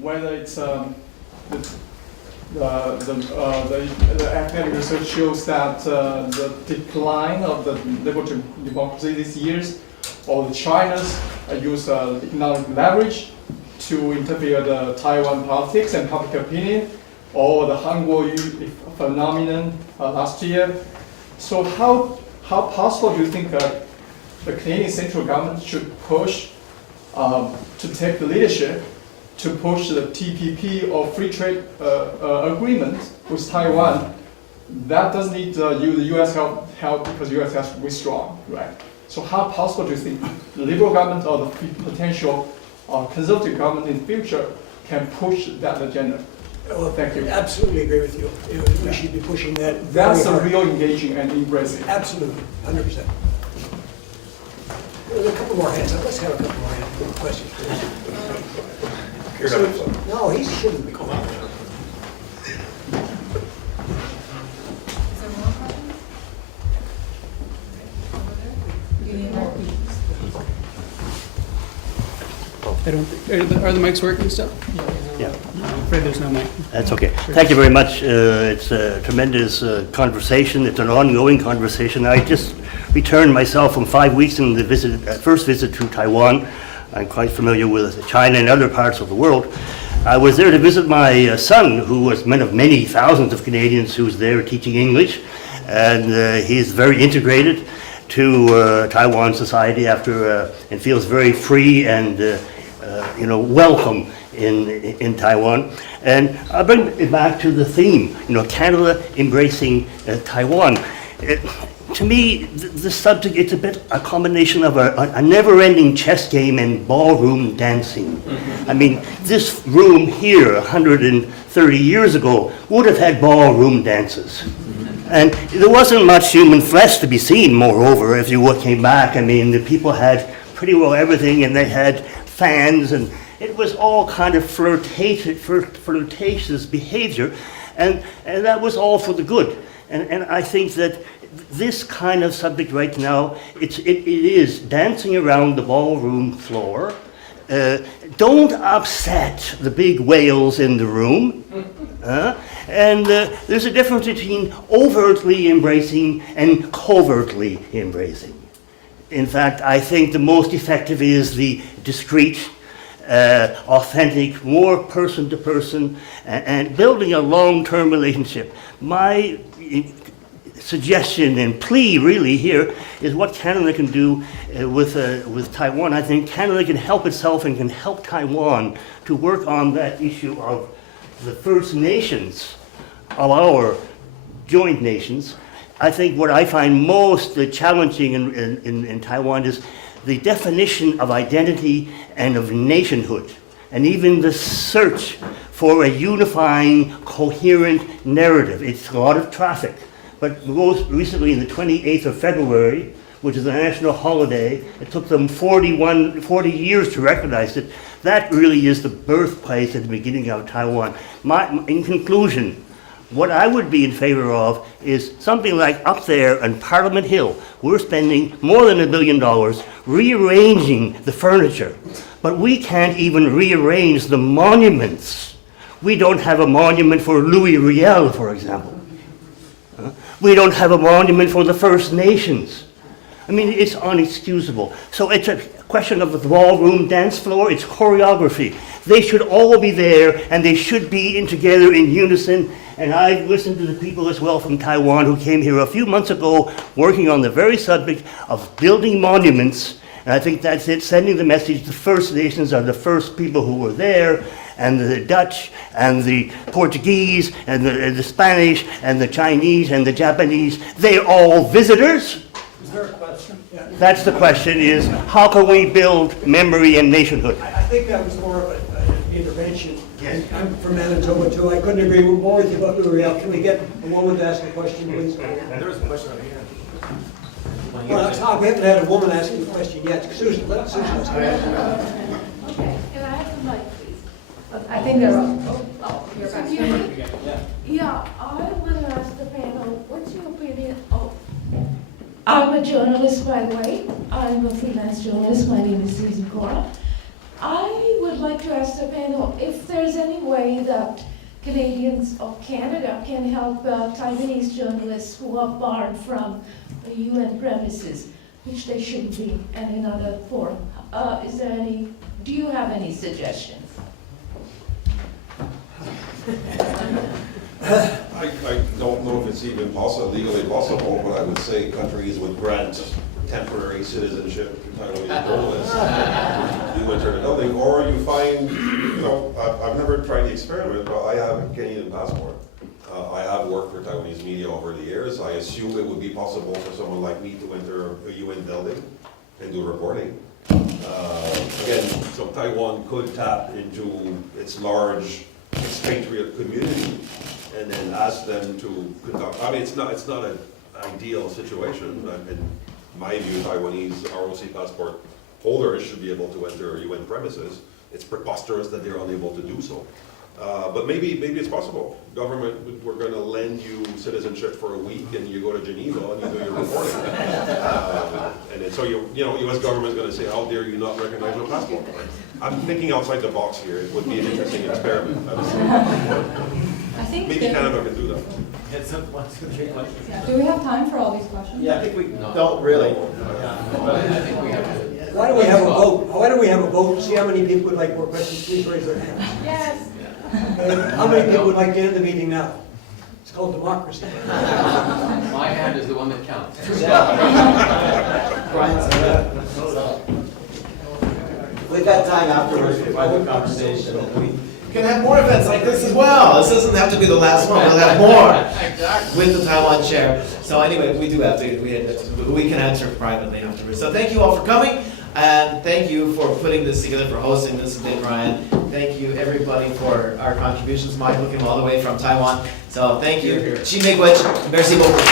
whether it's the academic research shows that the decline of the liberal democracy these years, or China's use economic leverage to interfere the Taiwan politics and public opinion, or the Hanguo phenomenon last year. So how possible do you think the Canadian central government should push to take the leadership to push the TPP or free trade agreement with Taiwan? That doesn't need the U.S. help because the U.S. has withdrawn, right? So how possible do you think the Liberal government or the potential Conservative government in the future can push that agenda? Well, Thank you. Absolutely agree with you. We should be pushing that very That's a hard. real engaging and embracing. Absolutely, 100%. There's a couple more hands up. Let's have a couple more questions, please. No, he shouldn't be. Is there more questions? Over there? You need more? I don't think, are the mics working still? Yeah, I'm afraid there's no mic. that's okay. Thank you very much. It's a tremendous conversation. It's an ongoing conversation. I just returned myself from 5 weeks in the first visit to Taiwan. I'm quite familiar with China and other parts of the world. I was there to visit my son, who was one of many thousands of Canadians who's there teaching English, and he's very integrated to Taiwan society and feels very free and welcome in Taiwan. And I'll bring it back to the theme, Canada embracing Taiwan. To me, the subject, it's a bit a combination of a never-ending chess game and ballroom dancing. Mm-hmm. I mean, this room here 130 years ago would have had ballroom dances. And there wasn't much human flesh to be seen, moreover, if you came back. I mean, the people had pretty well everything, and they had fans, and it was all kind of flirtatious behavior, and that was all for the good. And I think that this kind of subject right now, it is dancing around the ballroom floor. Don't upset the big whales in the room. And there's a difference between overtly embracing and covertly embracing. In fact, I think the most effective is the discreet, authentic, more person to person, and building a long-term relationship. My suggestion and plea really here is what Canada can do with Taiwan. I think Canada can help itself and can help Taiwan to work on that issue of the First Nations, of our joint nations. I think what I find most challenging in Taiwan is the definition of identity and of nationhood, and even the search for a unifying, coherent narrative. It's a lot of traffic. But most recently, the 28th of February, which is a national holiday, it took them 40 years to recognize it. That really is the birthplace at the beginning of Taiwan. In conclusion, what I would be in favor of is something like up there on Parliament Hill. We're spending more than $1 billion rearranging the furniture, but we can't even rearrange the monuments. We don't have a monument for Louis Riel, for example. We don't have a monument for the First Nations. I mean, it's unexcusable. So it's a question of the ballroom dance floor, it's choreography. They should all be there, and they should be together in unison. And I've listened to the people as well from Taiwan who came here a few months ago working on the very subject of building monuments. And I think that's it, sending the message the First Nations are the first people who were there, and the Dutch, and the Portuguese, and the Spanish, and the Chinese, and the Japanese. They're all visitors. Is there a question? Yeah. That's the question, is how can we build memory and nationhood? I think that was more of an intervention. Yes. I'm from Manitoba too. I couldn't agree more with you about Louis Riel. Can we get a woman to ask a question, please? There was a question over here. Well, that's how we haven't had a woman asking a question yet. Susan, let Susan ask a question. Okay, can I have the mic, please? I think they're up. You're back. Yeah, I want to ask the panel, what's your opinion of, I'm a journalist, by the way. I'm a freelance journalist. My name is Susan Cora. I would like to ask the panel if there's any way that Canadians or Canada can help Taiwanese journalists who are barred from the UN premises, which they shouldn't be, and in other form. Do you have any suggestions? I don't know if it's even legally possible, but I would say countries would grant temporary citizenship to Taiwanese journalists. You enter the building, or you find, I've never tried the experiment, but I have a Canadian passport. I have worked for Taiwanese media over the years. I assume it would be possible for someone like me to enter a UN building and do reporting. Again, so Taiwan could tap into its large expatriate community and then ask them to conduct. I mean, it's not an ideal situation. In my view, Taiwanese ROC passport holders should be able to enter UN premises. It's preposterous that they're unable to do so. But maybe it's possible. Government, we're going to lend you citizenship for a week, and you go to Geneva and you do your reporting. And then, so U.S. government is going to say, "How dare you not recognize your passport?" I'm thinking outside the box here. It would be an interesting experiment. I think Maybe Canada can do that. Do we have time for all these questions? Yeah, I think we don't really. Why don't we have a vote? Why don't we have a vote to see how many people would like more questions? Please raise their hands. Yes. Okay. How many people would like to end the meeting now? It's called democracy. My hand is the one that counts. We've got time afterwards for private conversation. We can have more events like this as well. This doesn't have to be the last one. We'll have more with the Taiwan chair. So anyway, we do have to, we can answer privately afterwards. So thank you all for coming. And thank you for putting this together, for hosting this, and Ryan. Thank you, everybody, for our contributions. Michael came all the way from Taiwan. So thank you. Chi Miigwech. Merci beaucoup.